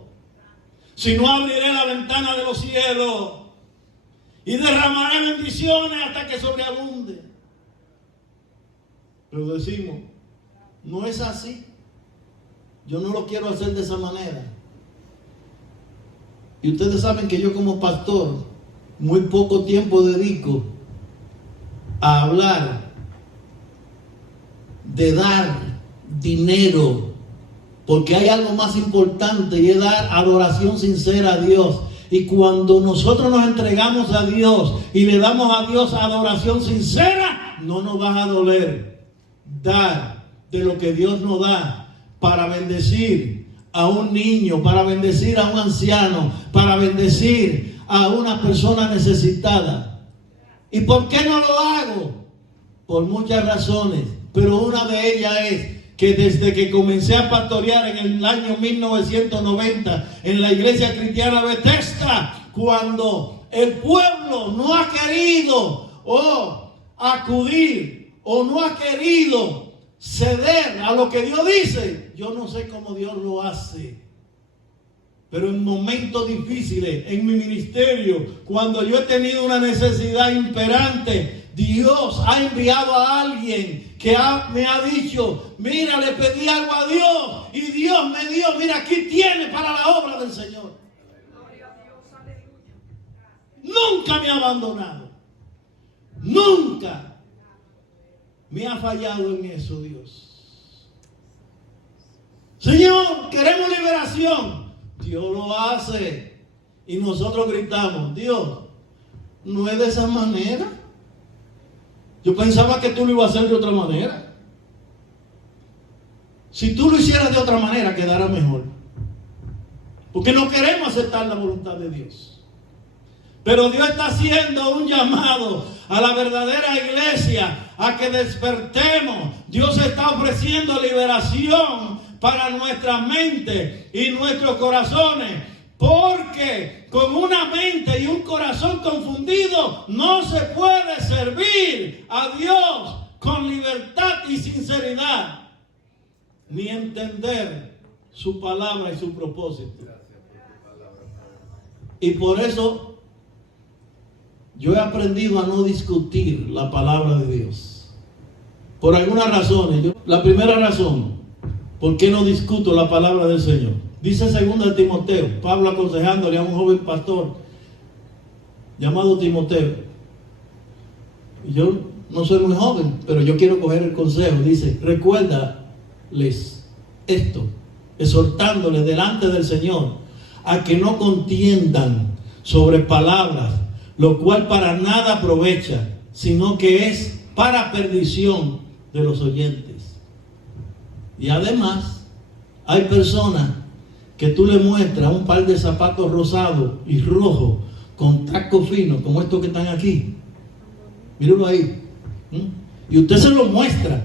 Si no, abriré la ventana de los cielos y derramaré bendiciones hasta que sobreabunde. Pero decimos: no es así. Yo no lo quiero hacer de esa manera. Y ustedes saben que yo, como pastor, muy poco tiempo dedico a hablar de dar dinero, porque hay algo más importante, y es dar adoración sincera a Dios. Y cuando nosotros nos entregamos a Dios y le damos a Dios adoración sincera, no nos va a doler dar de lo que Dios nos da para bendecir a un niño, para bendecir a un anciano, para bendecir a una persona necesitada. ¿Y por qué no lo hago? Por muchas razones, pero una de ellas es que desde que comencé a pastorear en el año 1990 en la iglesia cristiana Bethesda, cuando el pueblo no ha querido acudir o no ha querido ceder a lo que Dios dice, yo no sé cómo Dios lo hace. Pero en momentos difíciles en mi ministerio, cuando yo he tenido una necesidad imperante Dios ha enviado a alguien que me ha dicho, mira, le pedí algo a Dios y Dios me dio, mira, aquí tiene para la obra del Señor. Nunca me ha abandonado. Nunca me ha fallado en eso, Dios. Señor, queremos liberación. Dios lo hace. Y nosotros gritamos, Dios, no es de esa manera. Yo pensaba que tú lo ibas a hacer de otra manera. Si tú lo hicieras de otra manera, quedará mejor. Porque no queremos aceptar la voluntad de Dios. Pero Dios está haciendo un llamado a la verdadera iglesia a que despertemos. Dios está ofreciendo liberación para nuestra mente y nuestros corazones. Porque con una mente y un corazón confundido no se puede servir a Dios con libertad y sinceridad, ni entender su palabra y su propósito. Y por eso yo he aprendido a no discutir la palabra de Dios. Por algunas razones. La primera razón, ¿por qué no discuto la palabra del Señor? Dice 2 Timoteo, Pablo aconsejándole a un joven pastor llamado Timoteo. Y yo no soy muy joven, pero yo quiero coger el consejo. Dice, recuérdales esto, exhortándoles delante del Señor a que no contiendan sobre palabras, lo cual para nada aprovecha, sino que es para perdición de los oyentes. Y además, hay personas que tú le muestras un par de zapatos rosados y rojos con tacos finos, como estos que están aquí. Mírenlo ahí. Y usted se lo muestra.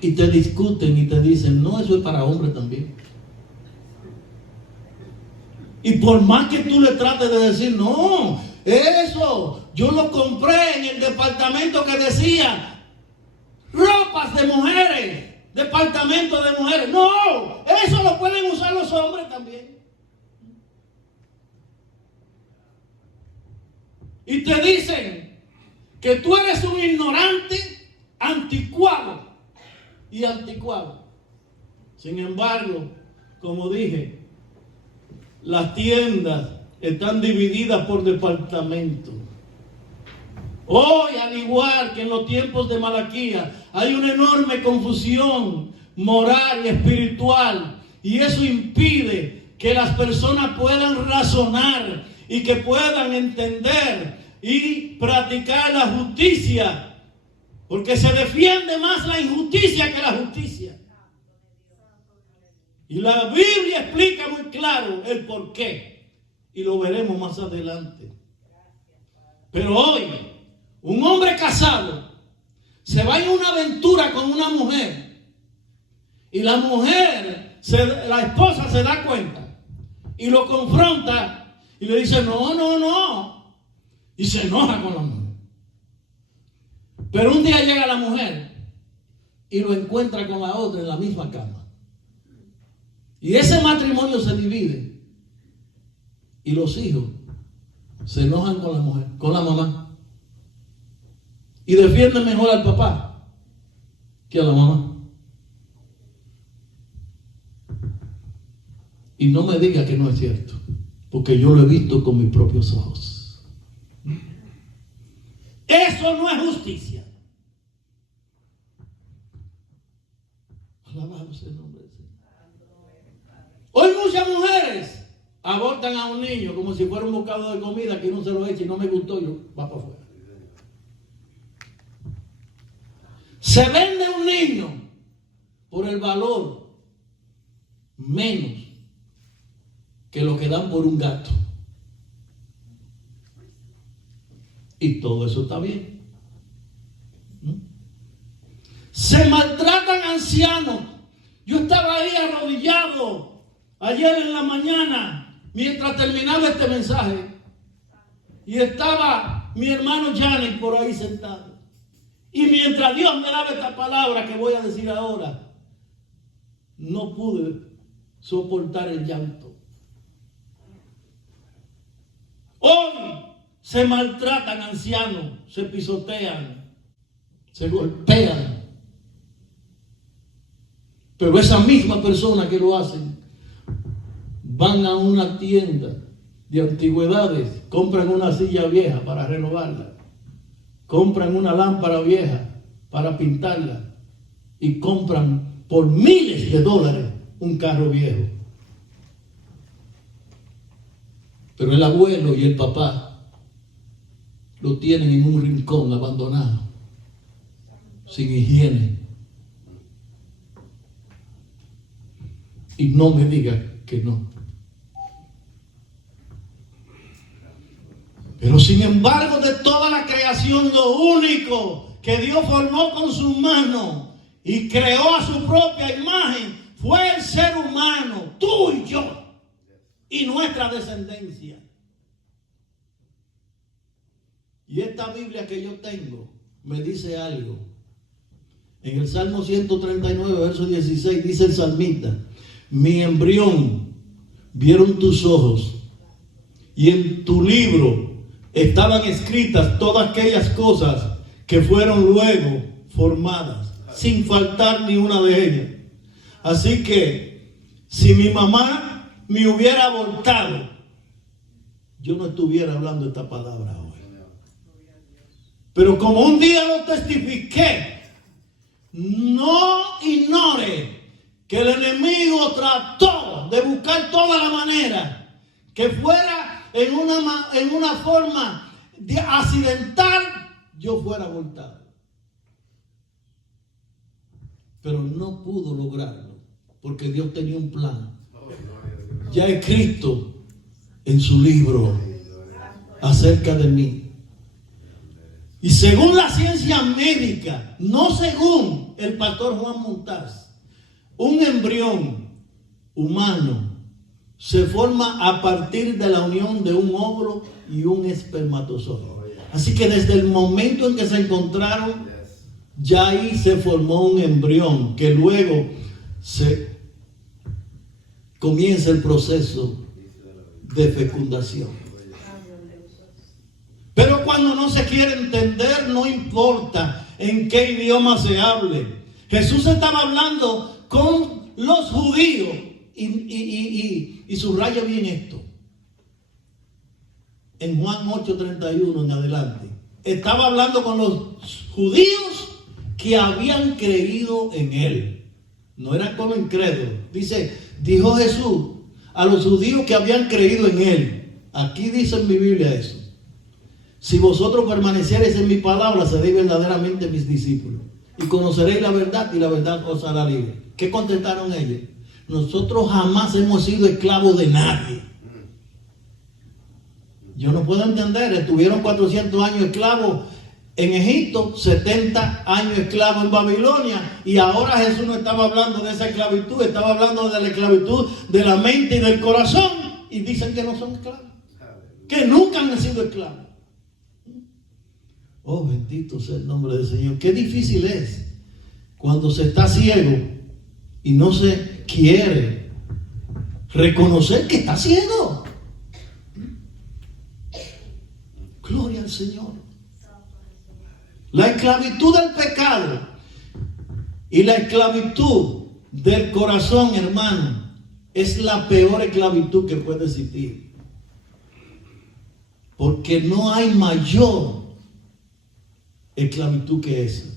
Y te discuten y te dicen, no, eso es para hombres también. Y por más que tú le trates de decir, no, eso, yo lo compré en el departamento que decía, ropas de mujeres. Departamento de mujeres. No, eso lo pueden usar los hombres también. Y te dicen que tú eres un ignorante, anticuado y anticuado. Sin embargo, como dije, las tiendas están divididas por departamento. Hoy, al igual que en los tiempos de Malaquías, hay una enorme confusión moral y espiritual. Y eso impide que las personas puedan razonar y que puedan entender y practicar la justicia. Porque se defiende más la injusticia que la justicia. Y la Biblia explica muy claro el porqué. Y lo veremos más adelante. Pero hoy, un hombre casado se va en una aventura con una mujer y la mujer, la esposa se da cuenta y lo confronta y le dice no, y se enoja con la mujer. Pero un día llega la mujer y lo encuentra con la otra en la misma cama y ese matrimonio se divide y los hijos se enojan con la mujer, con la mamá. Y defiende mejor al papá que a la mamá. Y no me diga que no es cierto, porque yo lo he visto con mis propios ojos. Eso no es justicia. Alabado sea el nombre del Señor. Hoy muchas mujeres abortan a un niño como si fuera un bocado de comida que uno se lo echa y no me gustó, yo va para afuera. Se vende un niño por el valor menos que lo que dan por un gato. Y todo eso está bien. Se maltratan ancianos. Yo estaba ahí arrodillado ayer en la mañana mientras terminaba este mensaje. Y estaba mi hermano Janet por ahí sentado. Y mientras Dios me daba esta palabra que voy a decir ahora, no pude soportar el llanto. Hoy Se maltratan ancianos, se pisotean, se golpean. Pero esa misma persona que lo hacen, van a una tienda de antigüedades, compran una silla vieja para renovarla, compran una lámpara vieja para pintarla y compran por miles de dólares un carro viejo. Pero el abuelo y el papá lo tienen en un rincón abandonado, sin higiene. Y no me diga que no. Pero sin embargo, de toda la creación, lo único que Dios formó con sus manos y creó a su propia imagen fue el ser humano, tú y yo, y nuestra descendencia. Y esta Biblia que yo tengo me dice algo. En el Salmo 139, verso 16, dice el salmista: mi embrión vieron tus ojos, y en tu libro estaban escritas todas aquellas cosas que fueron luego formadas, sin faltar ni una de ellas. Así que si mi mamá me hubiera abortado, yo no estuviera hablando esta palabra hoy. Pero como un día lo testifiqué, no ignore que el enemigo trató de buscar toda la manera que fuera en una forma de accidental yo fuera abortado. Pero no pudo lograrlo, porque Dios tenía un plan ya escrito en su libro acerca de mí. Y según la ciencia médica, no según el pastor Juan Montaz, un embrión humano se forma a partir de la unión de un óvulo y un espermatozoide. Así que desde el momento en que se encontraron, ya ahí se formó un embrión que luego se comienza el proceso de fecundación. Pero cuando no se quiere entender, no importa en qué idioma se hable. Jesús estaba hablando con los judíos y subraya bien esto. En Juan 8:31 en adelante. Estaba hablando con los judíos que habían creído en él. No eran como incrédulos. Dijo Jesús a los judíos que habían creído en él. Aquí dice en mi Biblia eso: si vosotros permaneciereis en mi palabra, seréis verdaderamente mis discípulos, y conoceréis la verdad, y la verdad os hará libre. ¿Qué contestaron ellos? Nosotros jamás hemos sido esclavos de nadie. Yo no puedo entender. Estuvieron 400 años esclavos en Egipto, 70 años esclavos en Babilonia, y ahora Jesús no estaba hablando de esa esclavitud, estaba hablando de la esclavitud de la mente y del corazón, y dicen que no son esclavos, que nunca han sido esclavos. Oh, bendito sea el nombre del Señor. Qué difícil es cuando se está ciego y no se quiere reconocer que está ciego. Gloria al Señor. La esclavitud del pecado y la esclavitud del corazón, hermano, es la peor esclavitud que puede existir. Porque no hay mayor esclavitud que esa.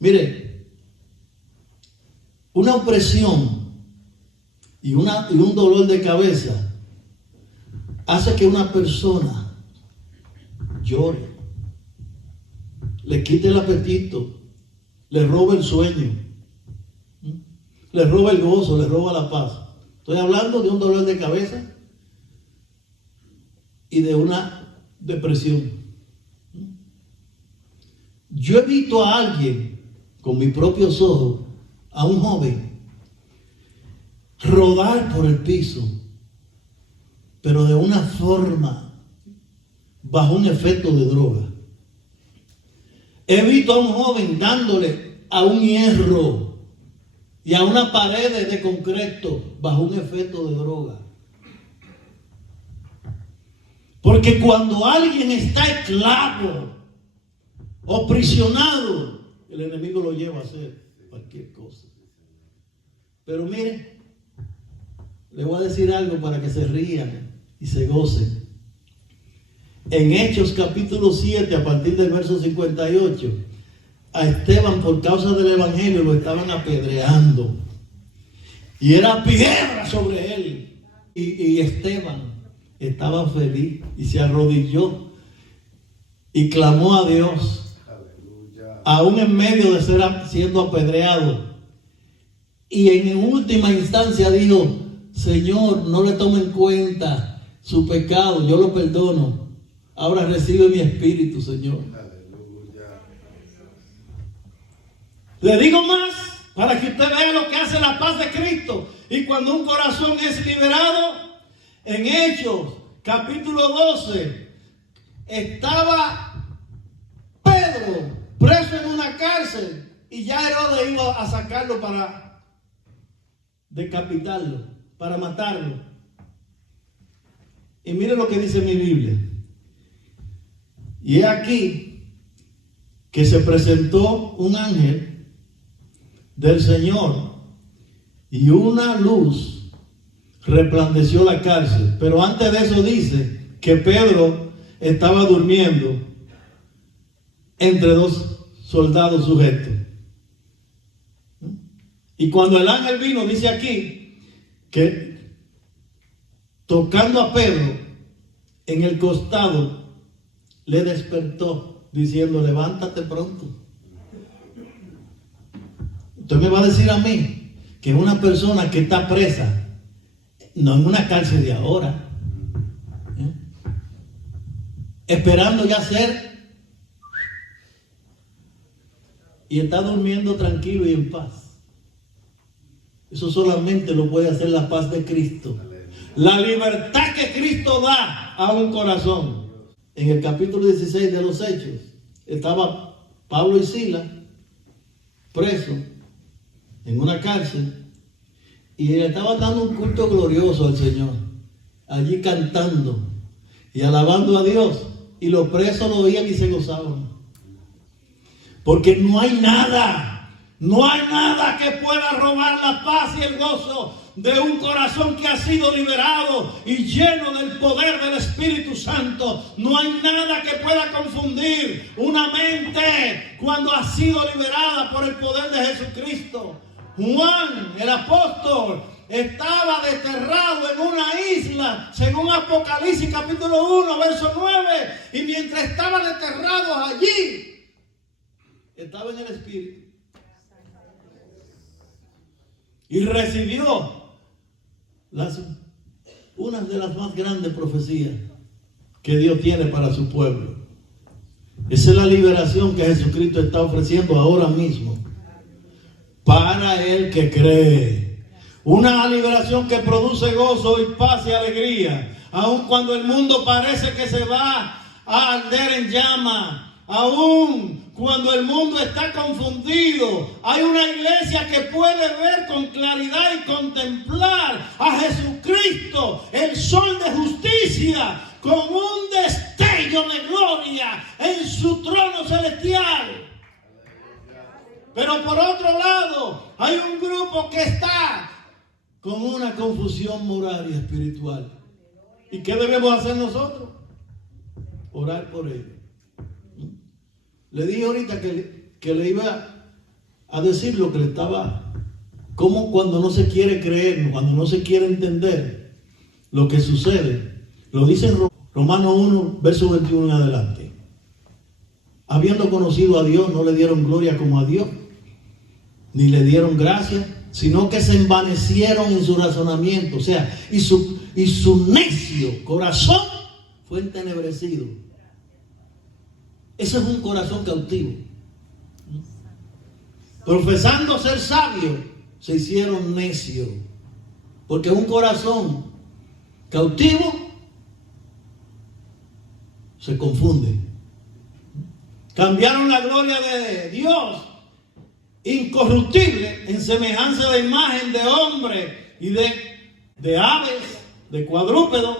Mire, una opresión y un dolor de cabeza hace que una persona llore, le quite el apetito, le roba el sueño, le roba el gozo, le roba la paz. Estoy hablando de un dolor de cabeza y de una depresión. Yo he visto a alguien con mis propios ojos, a un joven, rodar por el piso, pero de una forma bajo un efecto de droga. He visto a un joven dándole a un hierro y a una pared de concreto bajo un efecto de droga. Porque cuando alguien está esclavo o prisionado, el enemigo lo lleva a hacer cualquier cosa. Pero mire, le voy a decir algo para que se rían y se gocen. En Hechos capítulo 7, a partir del verso 58, a Esteban, por causa del evangelio, lo estaban apedreando. Y era piedra sobre él. Y Esteban estaba feliz y se arrodilló y clamó a Dios, aún en medio de ser siendo apedreado. Y en última instancia dijo: Señor, no le tome en cuenta su pecado, yo lo perdono. Ahora recibe mi espíritu, Señor. Le digo más para que usted vea lo que hace la paz de Cristo. Y cuando un corazón es liberado, en Hechos capítulo 12, estaba Pedro preso en una cárcel y ya Herodes iba a sacarlo para decapitarlo, para matarlo. Y mire lo que dice mi Biblia. Y es aquí que se presentó un ángel del Señor y una luz resplandeció la cárcel. Pero antes de eso dice que Pedro estaba durmiendo entre dos soldados sujetos. Y cuando el ángel vino, dice aquí que tocando a Pedro en el costado, le despertó diciendo: levántate pronto. Usted me va a decir a mí que una persona que está presa, no en una cárcel de ahora, esperando ya ser, y está durmiendo tranquilo y en paz. Eso solamente lo puede hacer la paz de Cristo. La libertad que Cristo da a un corazón. En el capítulo 16 de los Hechos, estaba Pablo y Silas presos en una cárcel y le estaban dando un culto glorioso al Señor, allí cantando y alabando a Dios, y los presos lo oían y se gozaban. Porque no hay nada que pueda robar la paz y el gozo de un corazón que ha sido liberado y lleno del poder del Espíritu Santo. No hay nada que pueda confundir una mente cuando ha sido liberada por el poder de Jesucristo. Juan, el apóstol, estaba desterrado en una isla, según Apocalipsis capítulo 1, verso 9, y mientras estaba desterrado allí, estaba en el Espíritu y recibió una de las más grandes profecías que Dios tiene para su pueblo. Esa es la liberación que Jesucristo está ofreciendo ahora mismo para el que cree. Una liberación que produce gozo y paz y alegría, aun cuando el mundo parece que se va a arder en llama. Aún cuando el mundo está confundido, hay una iglesia que puede ver con claridad y contemplar a Jesucristo, el sol de justicia, con un destello de gloria en su trono celestial. Pero por otro lado, hay un grupo que está con una confusión moral y espiritual. ¿Y qué debemos hacer nosotros? Orar por ellos. Le dije ahorita que le iba a decir lo que le estaba, como cuando no se quiere creer, cuando no se quiere entender lo que sucede. Lo dice en Romanos 1, verso 21 en adelante. Habiendo conocido a Dios, no le dieron gloria como a Dios, ni le dieron gracia, sino que se envanecieron en su razonamiento. O sea, y su necio corazón fue entenebrecido. Ese es un corazón cautivo. Profesando ser sabios, se hicieron necios. Porque un corazón cautivo se confunde. Cambiaron la gloria de Dios incorruptible en semejanza de imagen de hombre y de aves, de cuadrúpedos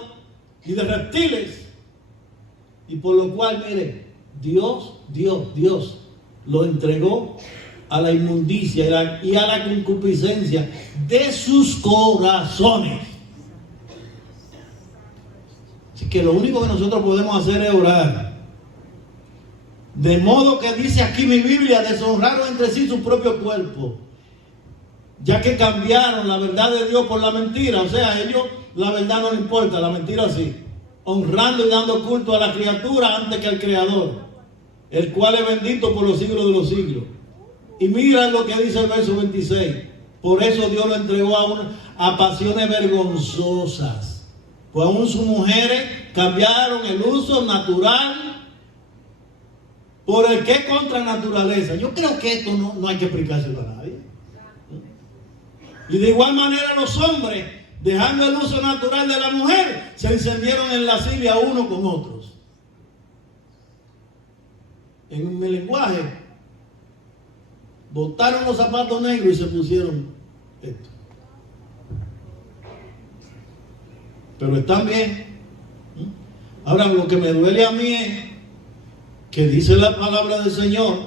y de reptiles, Y por lo cual, mire, Dios lo entregó a la inmundicia y a la concupiscencia de sus corazones. Así que lo único que nosotros podemos hacer es orar. De modo que dice aquí mi Biblia, deshonraron entre sí su propio cuerpo, ya que cambiaron la verdad de Dios por la mentira. O sea, a ellos la verdad no les importa, la mentira sí. Honrando y dando culto a la criatura antes que al Creador, el cual es bendito por los siglos de los siglos. Y mira lo que dice el verso 26. Por eso Dios lo entregó a pasiones vergonzosas. Pues aún sus mujeres cambiaron el uso natural por el que es contra naturaleza. Yo creo que esto no hay que explicárselo a nadie. Y de igual manera los hombres, dejando el uso natural de la mujer, se encendieron en lascivia uno con otros. En mi lenguaje, botaron los zapatos negros y se pusieron esto. Pero están bien. Ahora, lo que me duele a mí es que dice la palabra del Señor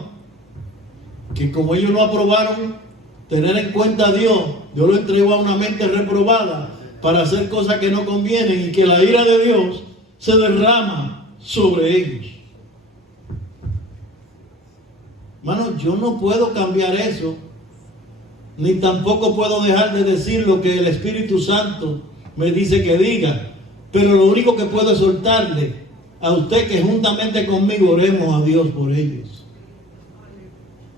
que como ellos no aprobaron tener en cuenta a Dios, Dios lo entregó a una mente reprobada para hacer cosas que no convienen, y que la ira de Dios se derrama sobre ellos. Hermano, yo no puedo cambiar eso, ni tampoco puedo dejar de decir lo que el Espíritu Santo me dice que diga, pero lo único que puedo es soltarle a usted que juntamente conmigo oremos a Dios por ellos.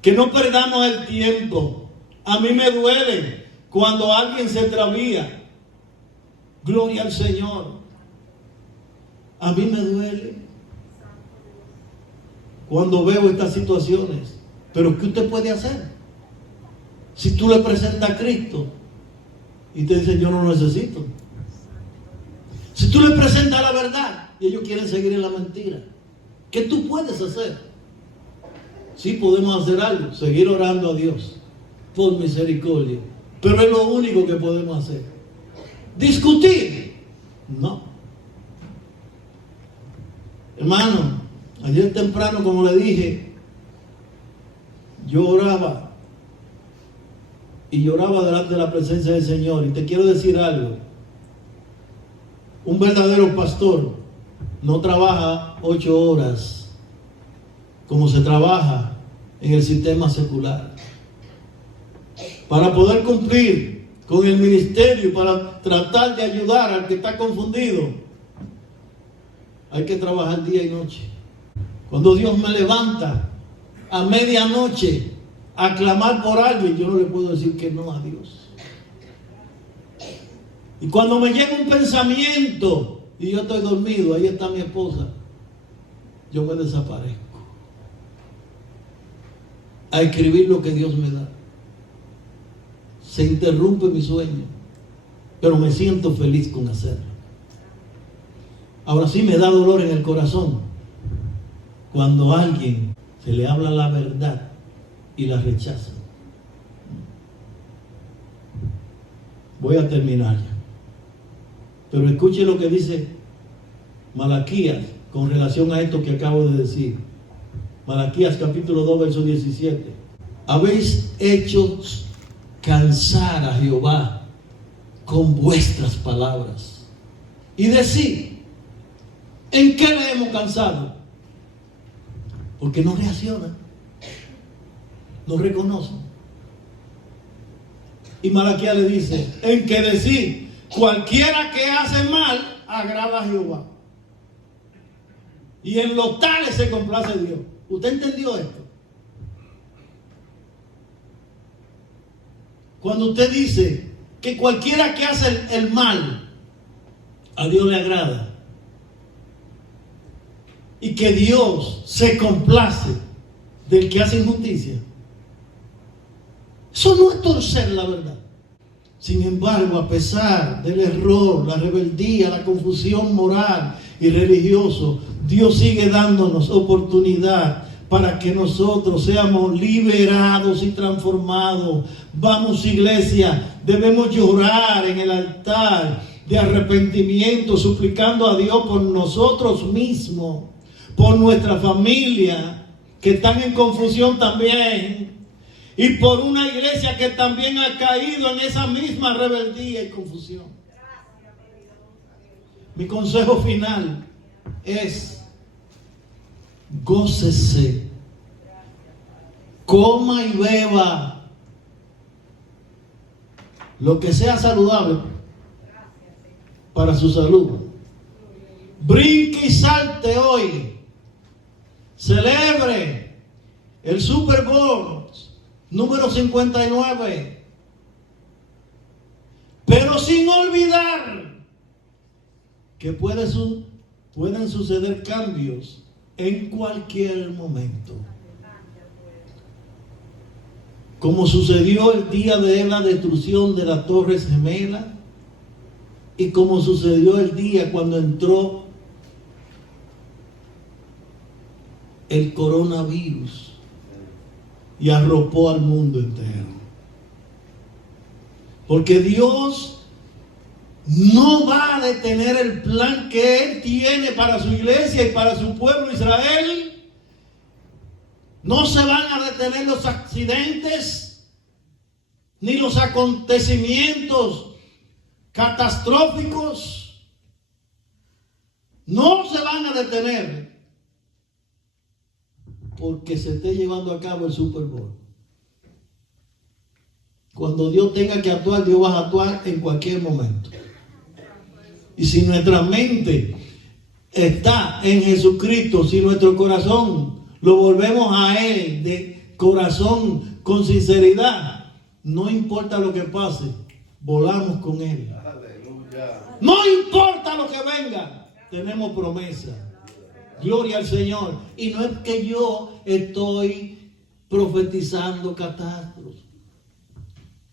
Que no perdamos el tiempo. A mí me duele cuando alguien se extravía. Gloria al Señor. A mí me duele cuando veo estas situaciones. Pero ¿qué usted puede hacer? Si tú le presentas a Cristo y te dicen yo no lo necesito. Si tú le presentas la verdad y ellos quieren seguir en la mentira, ¿qué tú puedes hacer? Sí podemos hacer algo, seguir orando a Dios por misericordia, pero es lo único que podemos hacer. ¿Discutir? No. Hermano, ayer temprano, como le dije, yo oraba y lloraba delante de la presencia del Señor. Y te quiero decir algo: un verdadero pastor no trabaja 8 horas como se trabaja en el sistema secular. Para poder cumplir con el ministerio, para tratar de ayudar al que está confundido, hay que trabajar día y noche. Cuando Dios me levanta a medianoche a clamar por alguien, yo no le puedo decir que no a Dios. Y cuando me llega un pensamiento y yo estoy dormido, ahí está mi esposa, yo me desaparezco a escribir lo que Dios me da. Se interrumpe mi sueño, pero me siento feliz con hacerlo. Ahora sí me da dolor en el corazón cuando a alguien se le habla la verdad y la rechaza. Voy a terminar ya. Pero escuche lo que dice Malaquías con relación a esto que acabo de decir. Malaquías capítulo 2, verso 17. Habéis hecho cansar a Jehová con vuestras palabras. Y decir, ¿en qué le hemos cansado? Porque no reacciona, no reconoce. Y Malaquías le dice, en que decir, cualquiera que hace mal agrada a Jehová, y en los tales se complace Dios. ¿Usted entendió esto? Cuando usted dice que cualquiera que hace el mal a Dios le agrada, y que Dios se complace del que hace injusticia, eso no es torcer la verdad. Sin embargo, a pesar del error, la rebeldía, la confusión moral y religioso, Dios sigue dándonos oportunidad para que nosotros seamos liberados y transformados. Vamos, iglesia, debemos llorar en el altar de arrepentimiento, suplicando a Dios por nosotros mismos, por nuestra familia, que están en confusión también, y por una iglesia que también ha caído en esa misma rebeldía y confusión. Mi consejo final es: gócese, coma y beba lo que sea saludable para su salud. Brinque y salte hoy. Celebre el Super Bowl número 59. Pero sin olvidar que pueden suceder cambios en cualquier momento. Como sucedió el día de la destrucción de las Torres Gemelas, y como sucedió el día cuando entró el coronavirus y arropó al mundo entero. Porque Dios no va a detener el plan que Él tiene para su iglesia y para su pueblo Israel. No se van a detener los accidentes ni los acontecimientos catastróficos. No se van a detener porque se esté llevando a cabo el Super Bowl. Cuando Dios tenga que actuar, Dios va a actuar en cualquier momento. Y si nuestra mente está en Jesucristo, si nuestro corazón lo volvemos a Él de corazón, con sinceridad, no importa lo que pase, volamos con Él. No importa lo que venga, tenemos promesa. Gloria al Señor. Y no es que yo estoy profetizando catástrofes.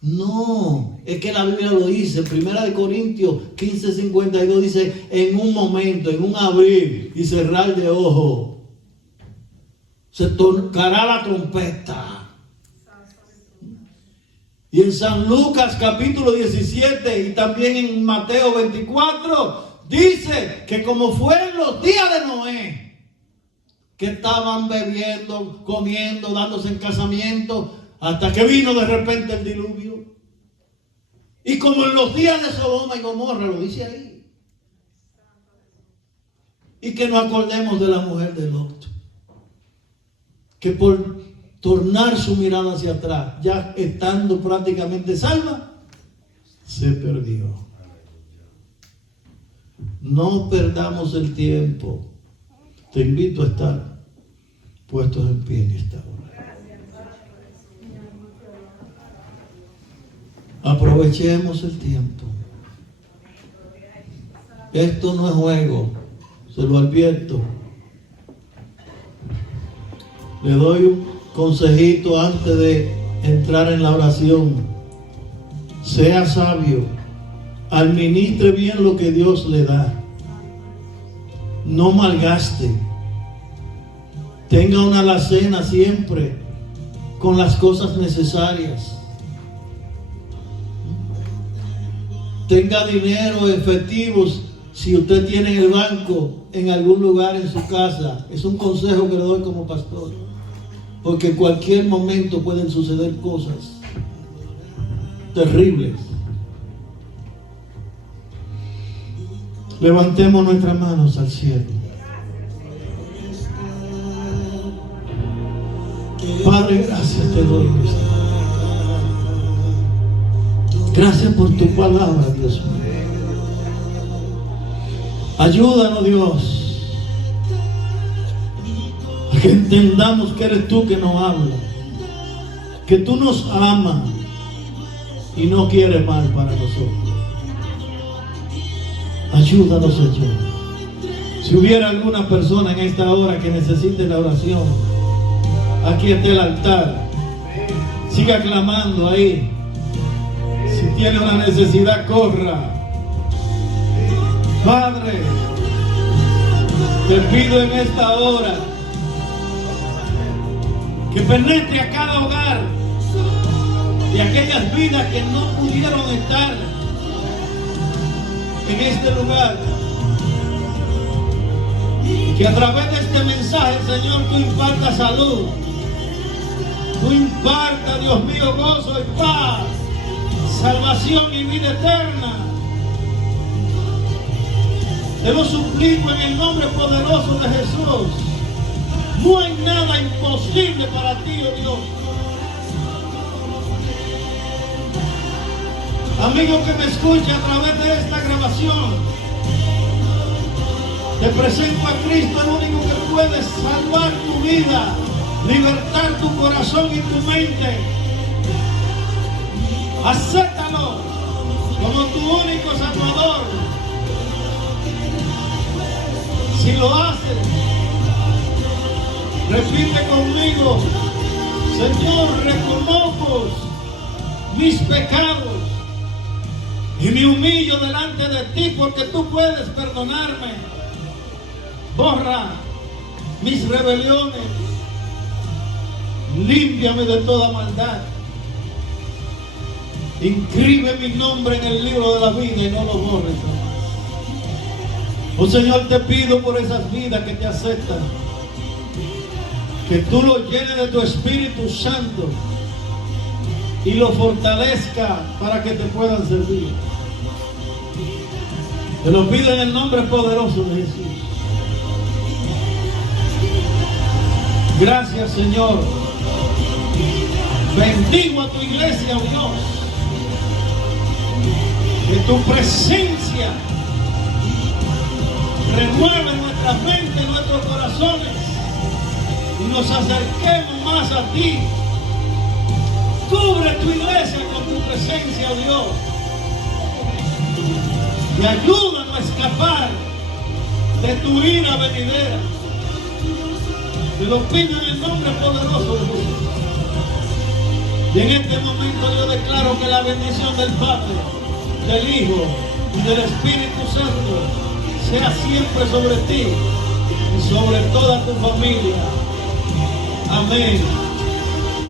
No, es que la Biblia lo dice. 1 Corintios 15:52 dice: en un momento, en un abrir y cerrar de ojos, se tocará la trompeta. Y en San Lucas capítulo 17 y también en Mateo 24 dice que como fue en los días de Noé, que estaban bebiendo, comiendo, dándose en casamiento, hasta que vino de repente el diluvio. Y como en los días de Sodoma y Gomorra, lo dice ahí. Y que nos acordemos de la mujer de Lot, que por tornar su mirada hacia atrás, ya estando prácticamente salva, se perdió. No perdamos el tiempo. Te invito a estar puestos en pie en esta hora. Aprovechemos el tiempo. Esto no es juego, se lo advierto. Le doy un consejito antes de entrar en la oración. Sea sabio, administre bien lo que Dios le da. No malgaste. Tenga una alacena siempre con las cosas necesarias. Tenga dinero efectivo si usted tiene en el banco, en algún lugar en su casa. Es un consejo que le doy como pastor. Porque en cualquier momento pueden suceder cosas terribles. Levantemos nuestras manos al cielo. Padre, gracias te doy. Gracias por tu palabra, Dios mío. Ayúdanos, Dios, a que entendamos que eres tú que nos habla, que tú nos amas y no quieres mal para nosotros. Ayúdanos, Señor. Si hubiera alguna persona en esta hora que necesite la oración, aquí está el altar. Siga clamando ahí. Si tiene una necesidad, corra. Padre, te pido en esta hora que penetre a cada hogar y aquellas vidas que no pudieron estar en este lugar. Que a través de este mensaje, Señor, tú impartas salud. Tú impartas, Dios mío, gozo y paz, salvación y vida eterna. Te lo suplico en el nombre poderoso de Jesús. No hay nada imposible para ti, oh Dios. Amigo que me escucha a través de esta grabación, te presento a Cristo, el único que puede salvar tu vida, libertar tu corazón y tu mente. Acéptalo como tu único Salvador. Si lo haces, repite conmigo: Señor, reconozco mis pecados y me humillo delante de ti porque tú puedes perdonarme. Borra mis rebeliones, límpiame de toda maldad, inscribe mi nombre en el libro de la vida y no lo borres. Oh Señor, te pido por esas vidas que te aceptan, que tú lo llenes de tu Espíritu Santo y lo fortalezca para que te puedan servir. Te lo pido en el nombre poderoso de Jesús. Gracias, Señor. Bendigo a tu iglesia, oh Dios. Que tu presencia renueve nuestra mente, nuestros corazones y nos acerquemos más a ti. Cubre tu iglesia con tu presencia, oh Dios. Y ayúdanos a escapar de tu ira venidera. Te lo pido en el nombre poderoso de Jesús. Y en este momento yo declaro que la bendición del Padre, del Hijo y del Espíritu Santo sea siempre sobre ti y sobre toda tu familia. Amén.